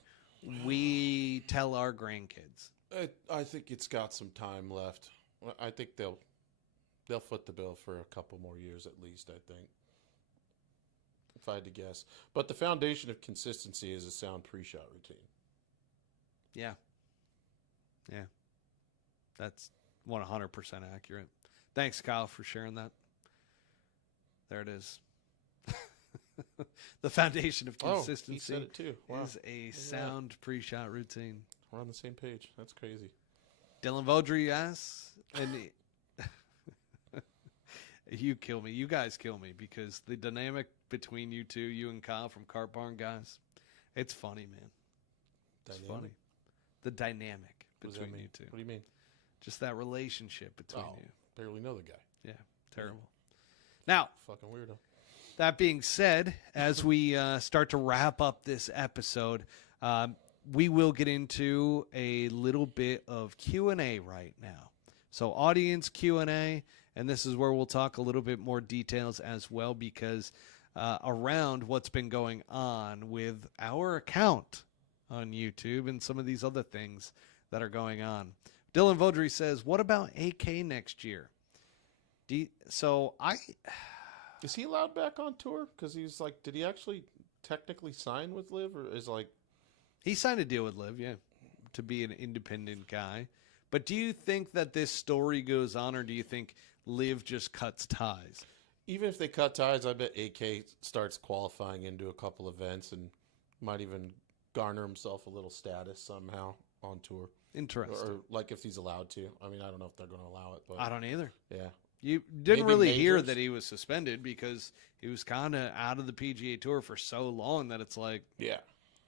we tell our grandkids? I think it's got some time left. I think they'll foot the bill for a couple more years at least, I think, if I had to guess. But the foundation of consistency is a sound pre-shot routine. Yeah. That's 100% accurate. Thanks, Kyle, for sharing that. There it is. The foundation of consistency he said it too. Wow. is a sound pre-shot routine. We're on the same page. That's crazy. Dylan Vaudry asks, and you kill me. You guys kill me because the dynamic between you two, you and Kyle from Cart Barn, guys, it's funny, man. It's funny. The dynamic between you two. What do you mean? Just that relationship between you. Barely know the guy. Yeah, terrible. Now, fucking weirdo. That being said, as we start to wrap up this episode, we will get into a little bit of Q&A right now. So audience Q&A, and this is where we'll talk a little bit more details as well, because around what's been going on with our account on YouTube and some of these other things that are going on. Dylan Vaudry says, what about AK next year? Is he allowed back on tour? Because he's like, did he actually technically sign with Liv, or is like... He signed a deal with Liv, yeah, to be an independent guy. But do you think that this story goes on, or do you think Liv just cuts ties? Even if they cut ties, I bet AK starts qualifying into a couple events and might even garner himself a little status somehow on tour. Interesting. Or like if he's allowed to. I mean, I don't know if they're going to allow it. But I don't either. Yeah. You didn't really hear majors. that he was suspended because he was kind of out of the PGA Tour for so long that it's like, yeah,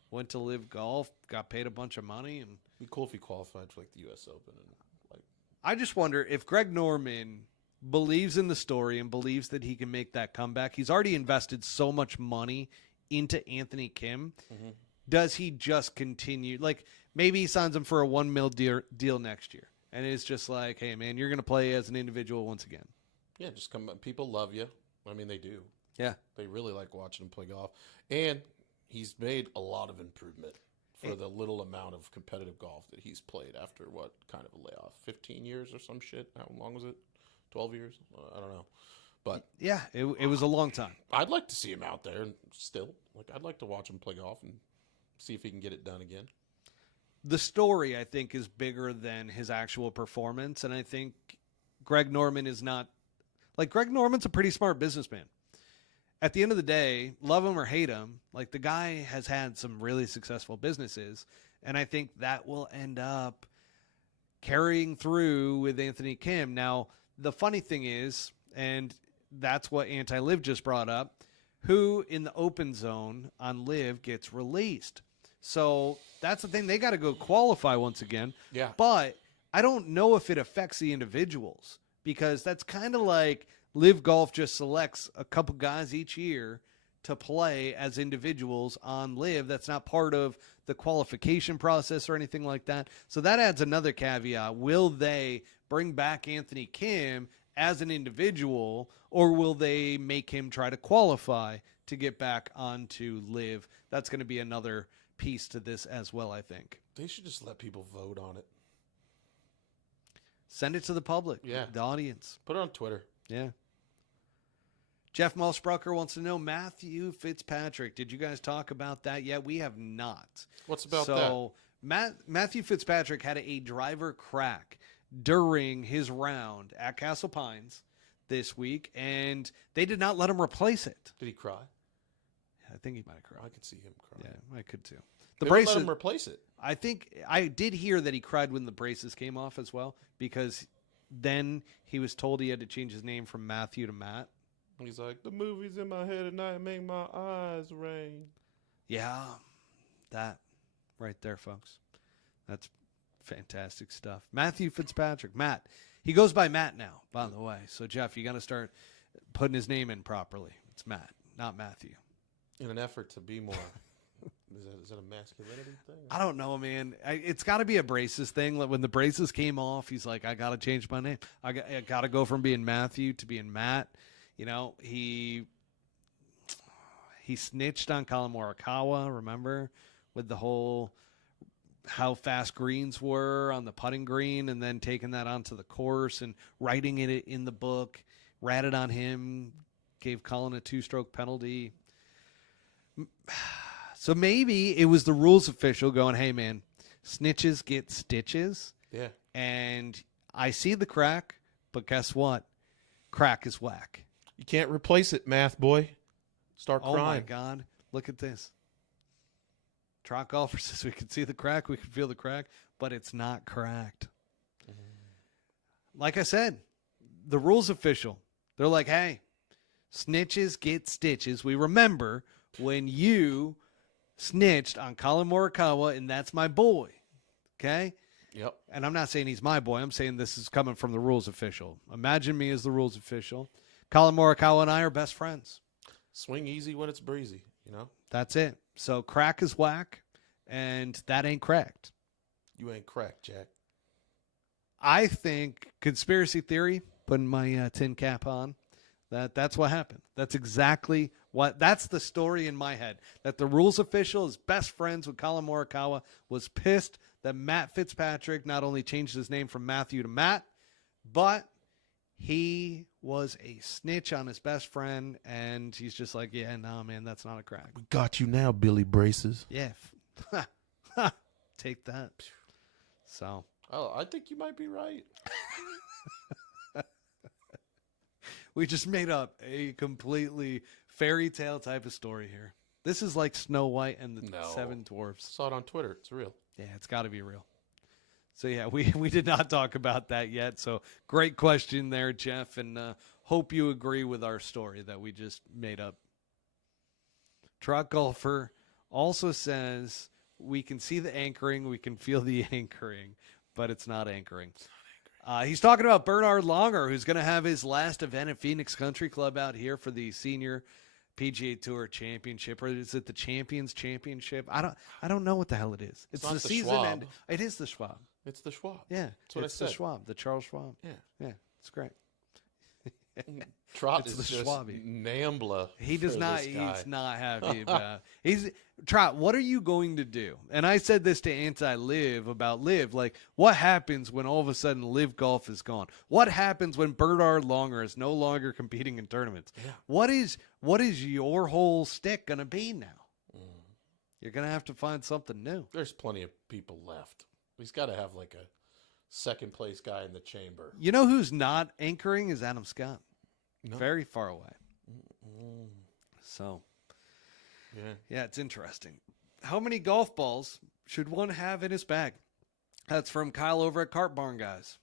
went to Live Golf, got paid a bunch of money, and it'd be cool if he qualified for like the U.S. Open. And like, I just wonder if Greg Norman believes in the story and believes that he can make that comeback. He's already invested so much money into Anthony Kim. Mm-hmm. Does he just continue? Like maybe he signs him for a $1 million deal next year. And it's just like, hey, man, you're going to play as an individual once again. Yeah, just come. People love you. I mean, they do. Yeah. They really like watching him play golf. And he's made a lot of improvement for the little amount of competitive golf that he's played after what kind of a layoff? 15 years or some shit? How long was it? 12 years? I don't know. But yeah, it was a long time. I'd like to see him out there and still. Like, I'd like to watch him play golf and see if he can get it done again. The story, I think, is bigger than his actual performance. And I think Greg Norman is not... Like, Greg Norman's a pretty smart businessman. At the end of the day, love him or hate him, like, the guy has had some really successful businesses. And I think that will end up carrying through with Anthony Kim. Now, the funny thing is, and that's what Anti-Liv just brought up, who in the open zone on Liv gets released. So that's the thing. They got to go qualify once again. Yeah. But I don't know if it affects the individuals because that's kind of like Live Golf just selects a couple guys each year to play as individuals on Liv. That's not part of the qualification process or anything like that. So that adds another caveat. Will they bring back Anthony Kim as an individual, or will they make him try to qualify to get back onto Liv? That's going to be another piece to this as well, I think. They should just let people vote on it. Send it to the public, yeah, the audience. Put it on Twitter. Yeah. Jeff Malsbrucker wants to know Matthew Fitzpatrick. Did you guys talk about that yet? We have not. What's about that? So Matthew Fitzpatrick had a driver crack during his round at Castle Pines this week, and they did not let him replace it. Did he cry? I think he might have cried. I could see him cry. Yeah, I could too. The braces, let him replace it. I think I did hear that he cried when the braces came off as well, because then he was told he had to change his name from Matthew to Matt. He's like, the movies in my head at night make my eyes rain. Yeah, that right there, folks. That's fantastic stuff. Matthew Fitzpatrick. Matt. He goes by Matt now, by the way. So, Jeff, you got to start putting his name in properly. It's Matt, not Matthew. In an effort to be more... Is that a masculinity thing? I don't know, man. It's got to be a braces thing. Like when the braces came off, he's like, I got to change my name. I got to go from being Matthew to being Matt. You know, he He snitched on Colin Morikawa, remember? With the whole how fast greens were on the putting green and then taking that onto the course and writing it in the book, ratted on him, gave Colin a 2-stroke penalty. So maybe it was the rules official going, hey, man, snitches get stitches. Yeah. And I see the crack, but guess what? Crack is whack. You can't replace it, math boy. Start crying. Oh, my God. Look at this. Trot Golfer says we can see the crack, we can feel the crack, but it's not cracked. Like I said, the rules official, they're like, hey, snitches get stitches. We remember when you snitched on Colin Morikawa, and that's my boy. Okay? Yep. And I'm not saying he's my boy. I'm saying this is coming from the rules official. Imagine me as the rules official. Colin Morikawa and I are best friends. Swing easy when it's breezy, you know? That's it. So crack is whack, and that ain't cracked. You ain't cracked, Jack. I think conspiracy theory, putting my tin cap on, that's what happened. That's exactly that's the story in my head. That the rules official is best friends with Colin Morikawa, was pissed that Matt Fitzpatrick not only changed his name from Matthew to Matt, but he was a snitch on his best friend, and he's just like, yeah, no, man, that's not a crack. We got you now, Billy Braces. Yeah. Take that. So. Oh, I think you might be right. We just made up a completely fairy tale type of story here. This is like Snow White and the Seven Dwarfs. Saw it on Twitter. It's real. Yeah, it's got to be real. So, yeah, we did not talk about that yet. So, great question there, Jeff, and hope you agree with our story that we just made up. Trot Golfer also says we can see the anchoring, we can feel the anchoring, but it's not anchoring. He's talking about Bernhard Langer, who's going to have his last event at Phoenix Country Club out here for the Senior PGA Tour Championship, or is it the Champions Championship? I don't know what the hell it is. It's the season Schwab. end. It is the Schwab. It's the Schwab. Yeah, that's what it's I said. The Schwab, the Charles Schwab. Yeah, it's great. Trot It's is the just Schwabby. Nambla. He does for not. this guy. He's not happy about. Trot. What are you going to do? And I said this to Anti-Live about Live. Like, what happens when all of a sudden Live Golf is gone? What happens when Bernhard Langer is no longer competing in tournaments? Yeah. What is your whole stick going to be now? You're going to have to find something new. There's plenty of people left. He's got to have like a second place guy in the chamber. You know who's not anchoring is Adam Scott. No. Very far away. Mm-mm. So. Yeah, it's interesting. How many golf balls should one have in his bag? That's from Kyle over at Cart Barn, guys.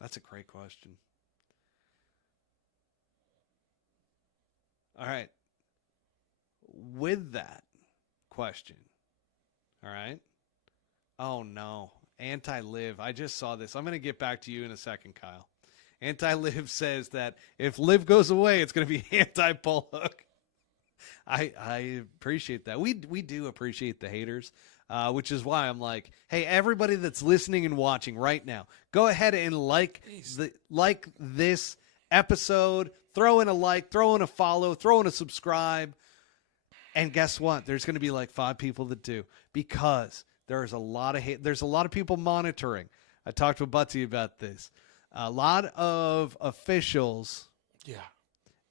That's a great question. All right. With that question, all right. Oh, no. Anti-Live. I just saw this. I'm going to get back to you in a second, Kyle. Anti-Live says that if Live goes away, it's going to be anti-Paul Hook. I appreciate that. We do appreciate the haters, which is why I'm like, hey, everybody that's listening and watching right now, go ahead and like this episode. Throw in a like, throw in a follow, throw in a subscribe. And guess what? There's going to be like 5 people that do, because there's a lot of hate. There's a lot of people monitoring. I talked with Butsy about this. A lot of officials,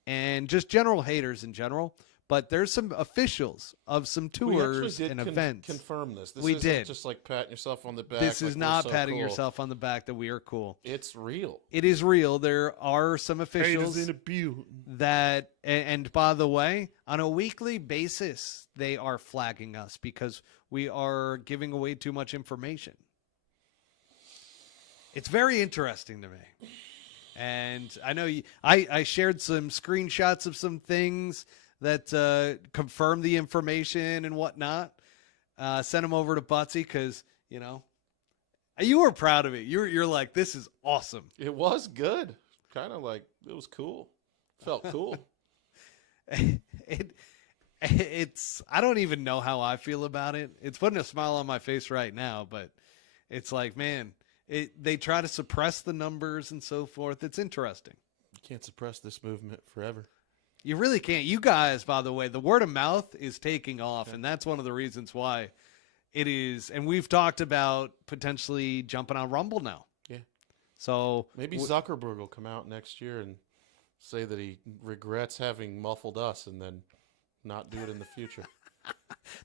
and just general haters in general. But there's some officials of some tours and events. Confirm this. We did. Just like patting yourself on the back. This is not patting cool. yourself on the back that we are cool. It's real. It is real. There are some officials in a butte. that, and by the way, on a weekly basis, they are flagging us because we are giving away too much information. It's very interesting to me. And I know I shared some screenshots of some things that confirm the information and whatnot. Sent them over to Butsy because, you were proud of it. You're like, this is awesome. It was good. Kind of like, it was cool. Felt cool. It's I don't even know how I feel about it. It's putting a smile on my face right now, but it's like, man, they try to suppress the numbers and so forth. It's interesting. You can't suppress this movement forever. You really can't. You guys, by the way, the word of mouth is taking off, and that's one of the reasons why it is. And we've talked about potentially jumping on Rumble now. Yeah. So maybe Zuckerberg will come out next year and say that he regrets having muffled us and then not do it in the future.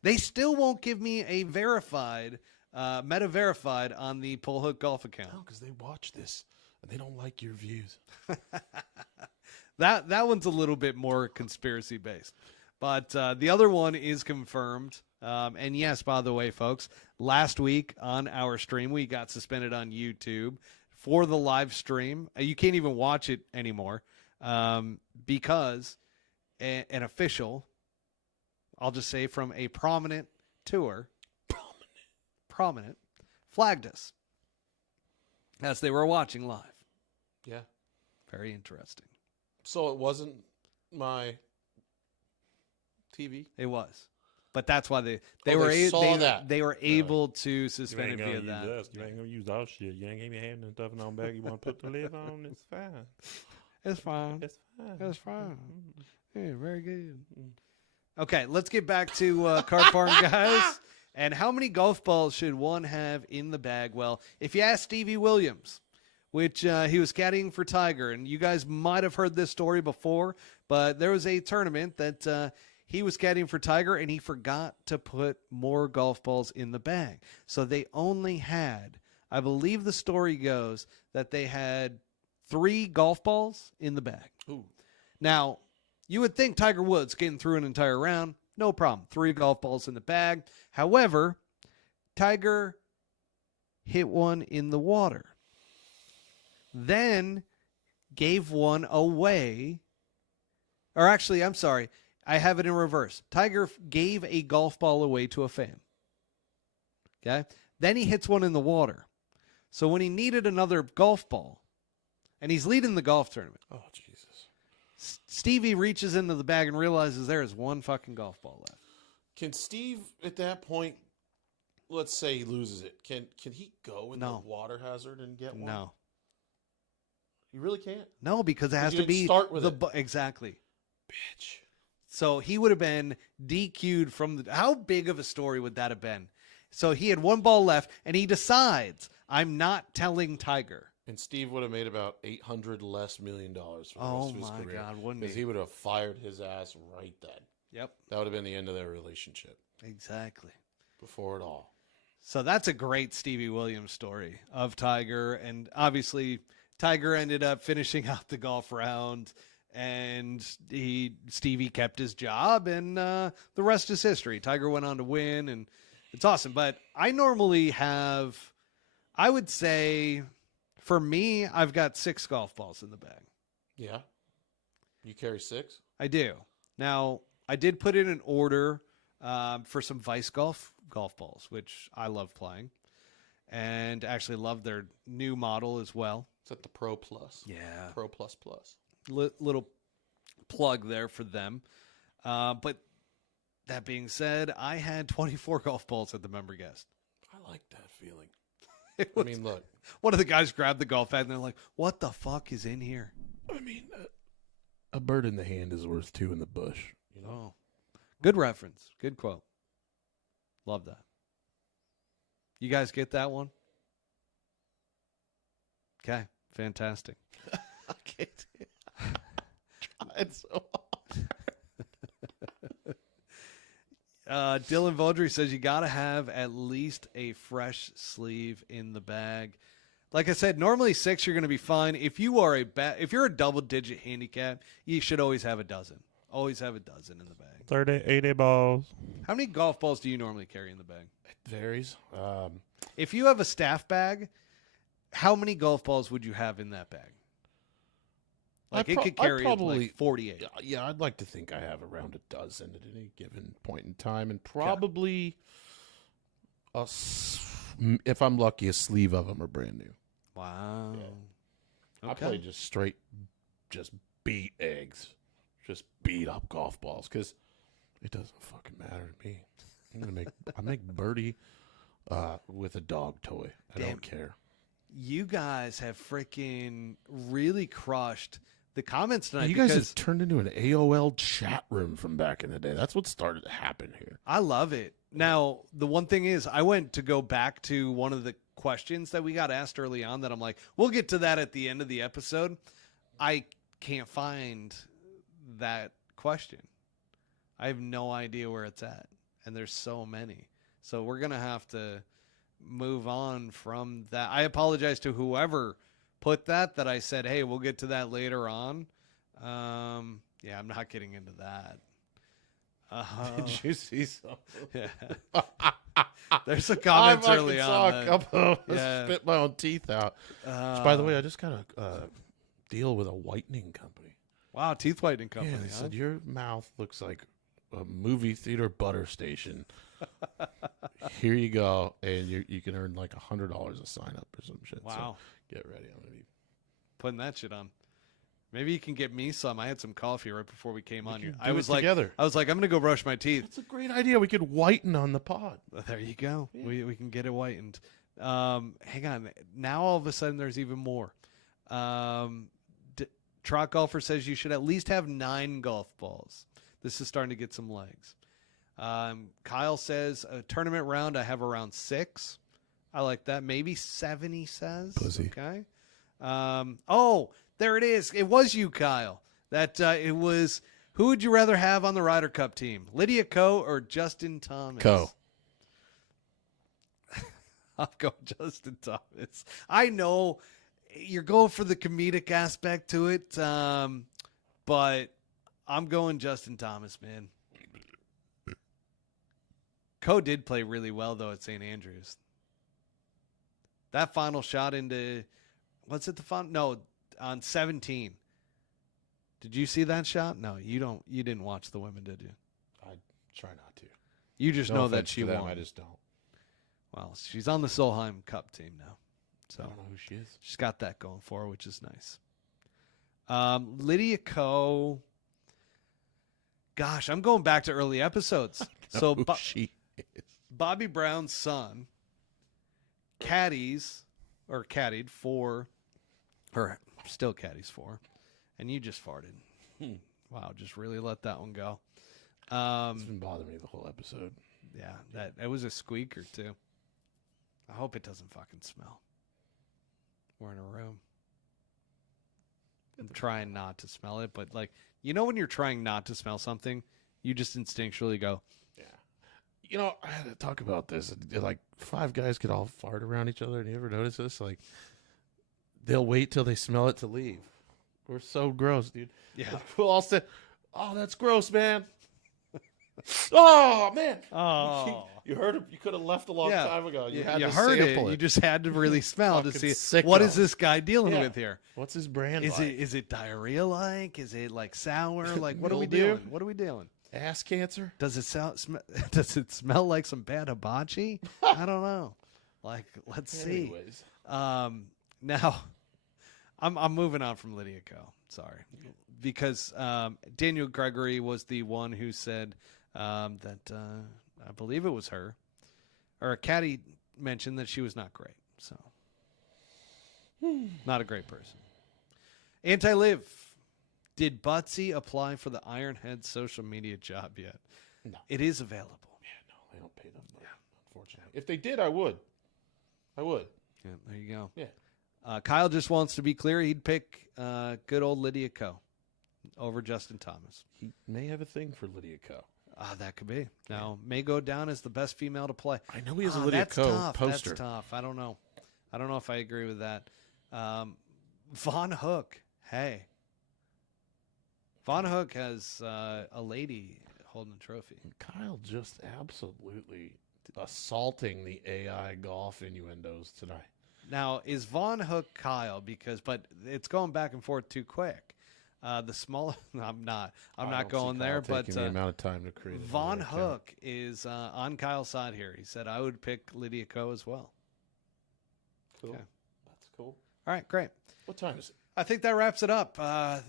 They still won't give me a verified, meta verified on the Pull Hook Golf account. No, because they watch this and they don't like your views. That one's a little bit more conspiracy based, but the other one is confirmed. And yes, by the way, folks, last week on our stream, we got suspended on YouTube for the live stream. You can't even watch it anymore because an official, I'll just say from a prominent tour, prominent, flagged us as they were watching live. Yeah. Very interesting. So it wasn't my TV? It was. But that's why they were able to suspend it via that. You ain't gonna use our shit. You ain't gonna be having nothing on back. You want to put the lid on? It's fine. It's fine. It's fine. It's fine. Yeah, very good. Okay, let's get back to Cart Farm, guys. And how many golf balls should one have in the bag? Well, if you ask Stevie Williams, which he was caddying for Tiger, and you guys might have heard this story before, but there was a tournament that he was caddying for Tiger, and he forgot to put more golf balls in the bag. So they only had, I believe the story goes, that they had 3 golf balls in the bag. Ooh. Now, you would think Tiger Woods getting through an entire round, no problem. 3 golf balls in the bag. However, Tiger hit one in the water. Then gave one away. Or actually, I'm sorry. I have it in reverse. Tiger gave a golf ball away to a fan. Okay? Then he hits one in the water. So when he needed another golf ball, and he's leading the golf tournament. Oh, Jesus. Stevie reaches into the bag and realizes there is one fucking golf ball left. Can Steve, at that point, let's say he loses it, can he go in No. the water hazard and get one? No. You really can't? No, because it has You to be didn't start with it. Exactly. Bitch. So he would have been DQ'd from the. How big of a story would that have been? So he had one ball left, and he decides, I'm not telling Tiger. And Steve would have made about $800 less million for the rest of his career. God, wouldn't Because he? he would have fired his ass right then. Yep. That would have been the end of their relationship Exactly. before it all. So that's a great Stevie Williams story of Tiger. And obviously, Tiger ended up finishing out the golf round, and Stevie kept his job, and the rest is history. Tiger went on to win, and it's awesome. But I normally have, I would say, for me, I've got 6 golf balls in the bag. Yeah? You carry 6? I do. Now, I did put in an order for some Vice golf balls, which I love playing, and actually love their new model as well. Is that the Pro Plus? Yeah. Pro Plus Plus. Little plug there for them. But that being said, I had 24 golf balls at the member guest. I like that feeling. I mean, look. One of the guys grabbed the golf bag, and they're like, what the fuck is in here? I mean, a bird in the hand is worth 2 in the bush. You know? Oh, good reference. Good quote. Love that. You guys get that one? Okay, fantastic. I can't. Tried so hard. Dylan Vaudry says you got to have at least a fresh sleeve in the bag. Like I said, normally 6 you're going to be fine. If you are if you're a double-digit handicap, you should always have a dozen. Always have a dozen in the bag. 30, 80 balls. How many golf balls do you normally carry in the bag? It varies. If you have a staff bag, how many golf balls would you have in that bag? Like it could carry like 48. Yeah, I'd like to think I have around a dozen at any given point in time, and probably, if I'm lucky, a sleeve of them are brand new. Wow. Yeah. I play just straight, just beat eggs, just beat up golf balls because it doesn't fucking matter to me. I make birdie with a dog toy. I don't care. You guys have freaking really crushed the comments tonight. You guys because have turned into an AOL chat room from back in the day. That's what started to happen here. I love it. Now, the one thing is, I went to go back to one of the questions that we got asked early on that I'm like, we'll get to that at the end of the episode. I can't find that question. I have no idea where it's at, and there's so many. So we're going to have to move on from that. I apologize to whoever put that I said, hey, we'll get to that later on. Yeah, I'm not getting into that. Did you see something? Yeah. There's some comments early on. I spit my own teeth out. Which, by the way, I just got a deal with a whitening company. Wow, teeth whitening company. Yeah, they said your mouth looks like a movie theater butter station. Here you go, and you can earn like $100 a sign up or some shit. Wow. So get ready. I'm gonna be putting that shit on. Maybe you can get me some. I had some coffee right before we came on. I was like, I'm gonna go brush my teeth. That's a great idea. We could whiten on the pod. There you go. Yeah. We can get it whitened. Hang on. Now all of a sudden there's even more. Trot Golfer says you should at least have 9 golf balls. This is starting to get some legs. Kyle says a tournament round, I have around 6. I like that. Maybe 7, he says. Pussy. Okay. Oh, there it is. It was you, Kyle. It was, who would you rather have on the Ryder Cup team? Lydia Ko or Justin Thomas? Ko. I'm going Justin Thomas. I know you're going for the comedic aspect to it, but I'm going Justin Thomas, man. Ko did play really well, though, at St. Andrews. That final shot into, what's it, the final? No, on 17. Did you see that shot? No, you don't. You didn't watch the women, did you? I try not to. You just know that she won. I just don't. Well, she's on the Solheim Cup team now. So I don't know who she is. She's got that going for her, which is nice. Lydia Ko. Gosh, I'm going back to early episodes. So she is. Bobby Brown's son caddied for, or still caddies for, and you just farted. Wow, just really let that one go. It's been bothering me the whole episode. Yeah, it was a squeaker too. I hope it doesn't fucking smell. We're in a room. I'm trying not to smell it, but like, you know when you're trying not to smell something, you just instinctually go. Yeah. You know, I had to talk about this. Like 5 guys could all fart around each other. And you ever notice this? Like, they'll wait till they smell it to leave. We're so gross, dude. Yeah. Like, we'll all say, oh, that's gross, man. Oh, man. Oh. You heard it. You could have left a long time ago. You had to heard sample it. You just had to really smell to see sicko. What is this guy dealing with here. What's his brand Is like? is it diarrhea like? Is it like sour? Like what are we Mildew? doing? What are we doing? Ass cancer? Does it does it smell like some bad hibachi? I don't know. Like, let's see. Anyways. Now I'm moving on from Lydia Ko. Sorry. Because Daniel Gregory was the one who said that I believe it was her, or a caddy mentioned that she was not great. So not a great person. Anti-Live. Did Butsy apply for the Ironhead social media job yet? No. It is available. Yeah, no, they don't pay them, unfortunately. If they did, I would. Yeah, there you go. Yeah. Kyle just wants to be clear. He'd pick good old Lydia Ko over Justin Thomas. He may have a thing for Lydia Ko. That could be. Now, may go down as the best female to play. I know he has a Lydia Ko poster. That's tough. I don't know if I agree with that. Von Hook. Hey. Von Hook has a lady holding a trophy. Kyle just absolutely assaulting the AI golf innuendos tonight. Now, is Von Hook Kyle? But it's going back and forth too quick. The smaller, I'm not going there. But the amount of time to create Von Hook is on Kyle's side here. He said I would pick Lydia Ko as well. Cool. Okay. That's cool. All right, great. What time is it? I think that wraps it up.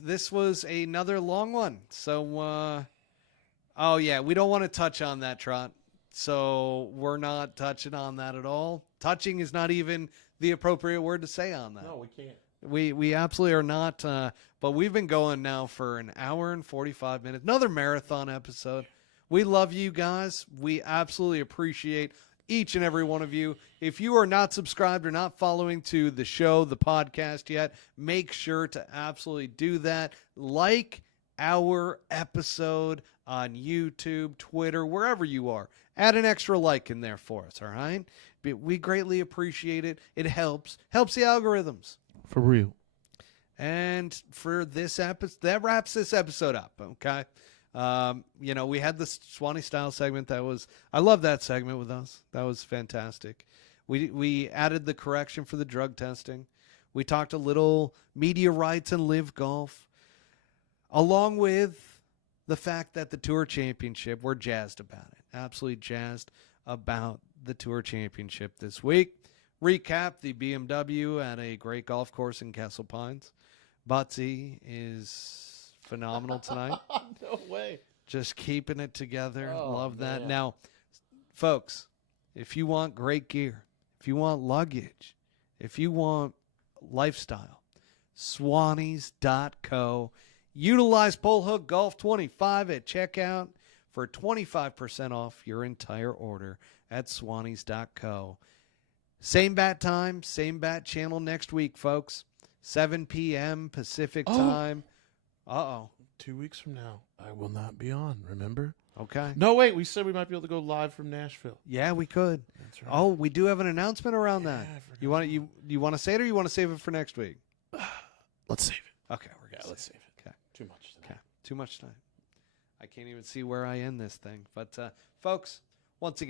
This was another long one. So, oh yeah, we don't want to touch on that, Trot. So we're not touching on that at all. Touching is not even the appropriate word to say on that. No, we can't. We absolutely are not. But we've been going now for an hour and 45 minutes. Another marathon episode. We love you guys. We absolutely appreciate each and every one of you. If you are not subscribed or not following to the show, the podcast yet, make sure to absolutely do that. Like our episode on YouTube, Twitter, wherever you are. Add an extra like in there for us, all right? We greatly appreciate it. It helps the algorithms. For real. And for this episode, that wraps this episode up, okay? We had the Swanie style segment. I love that segment with us. That was fantastic. We added the correction for the drug testing. We talked a little media rights and live golf, along with the fact that the Tour Championship, we're jazzed about it. Absolutely jazzed about the Tour Championship this week. Recap the BMW at a great golf course in Castle Pines. Butsy is phenomenal tonight. No way. Just keeping it together. Oh, Love that. man. Now, folks, if you want great gear, if you want luggage, if you want lifestyle, Swannies.co. Utilize Bullhook Golf 25 at checkout for 25% off your entire order at Swannies.co. Same bat time, same bat channel next week, folks. 7 p.m. Pacific time. 2 weeks from now, I will not be on, remember? Okay. No, wait, we said we might be able to go live from Nashville. Yeah, we could. That's right. Oh, we do have an announcement around that. I forgot. You want to say it, or you want to save it for next week? Let's save it. Okay, we're gonna Let's save it. Okay. Too much tonight. Okay, too much time. I can't even see where I end this thing. But folks, once again.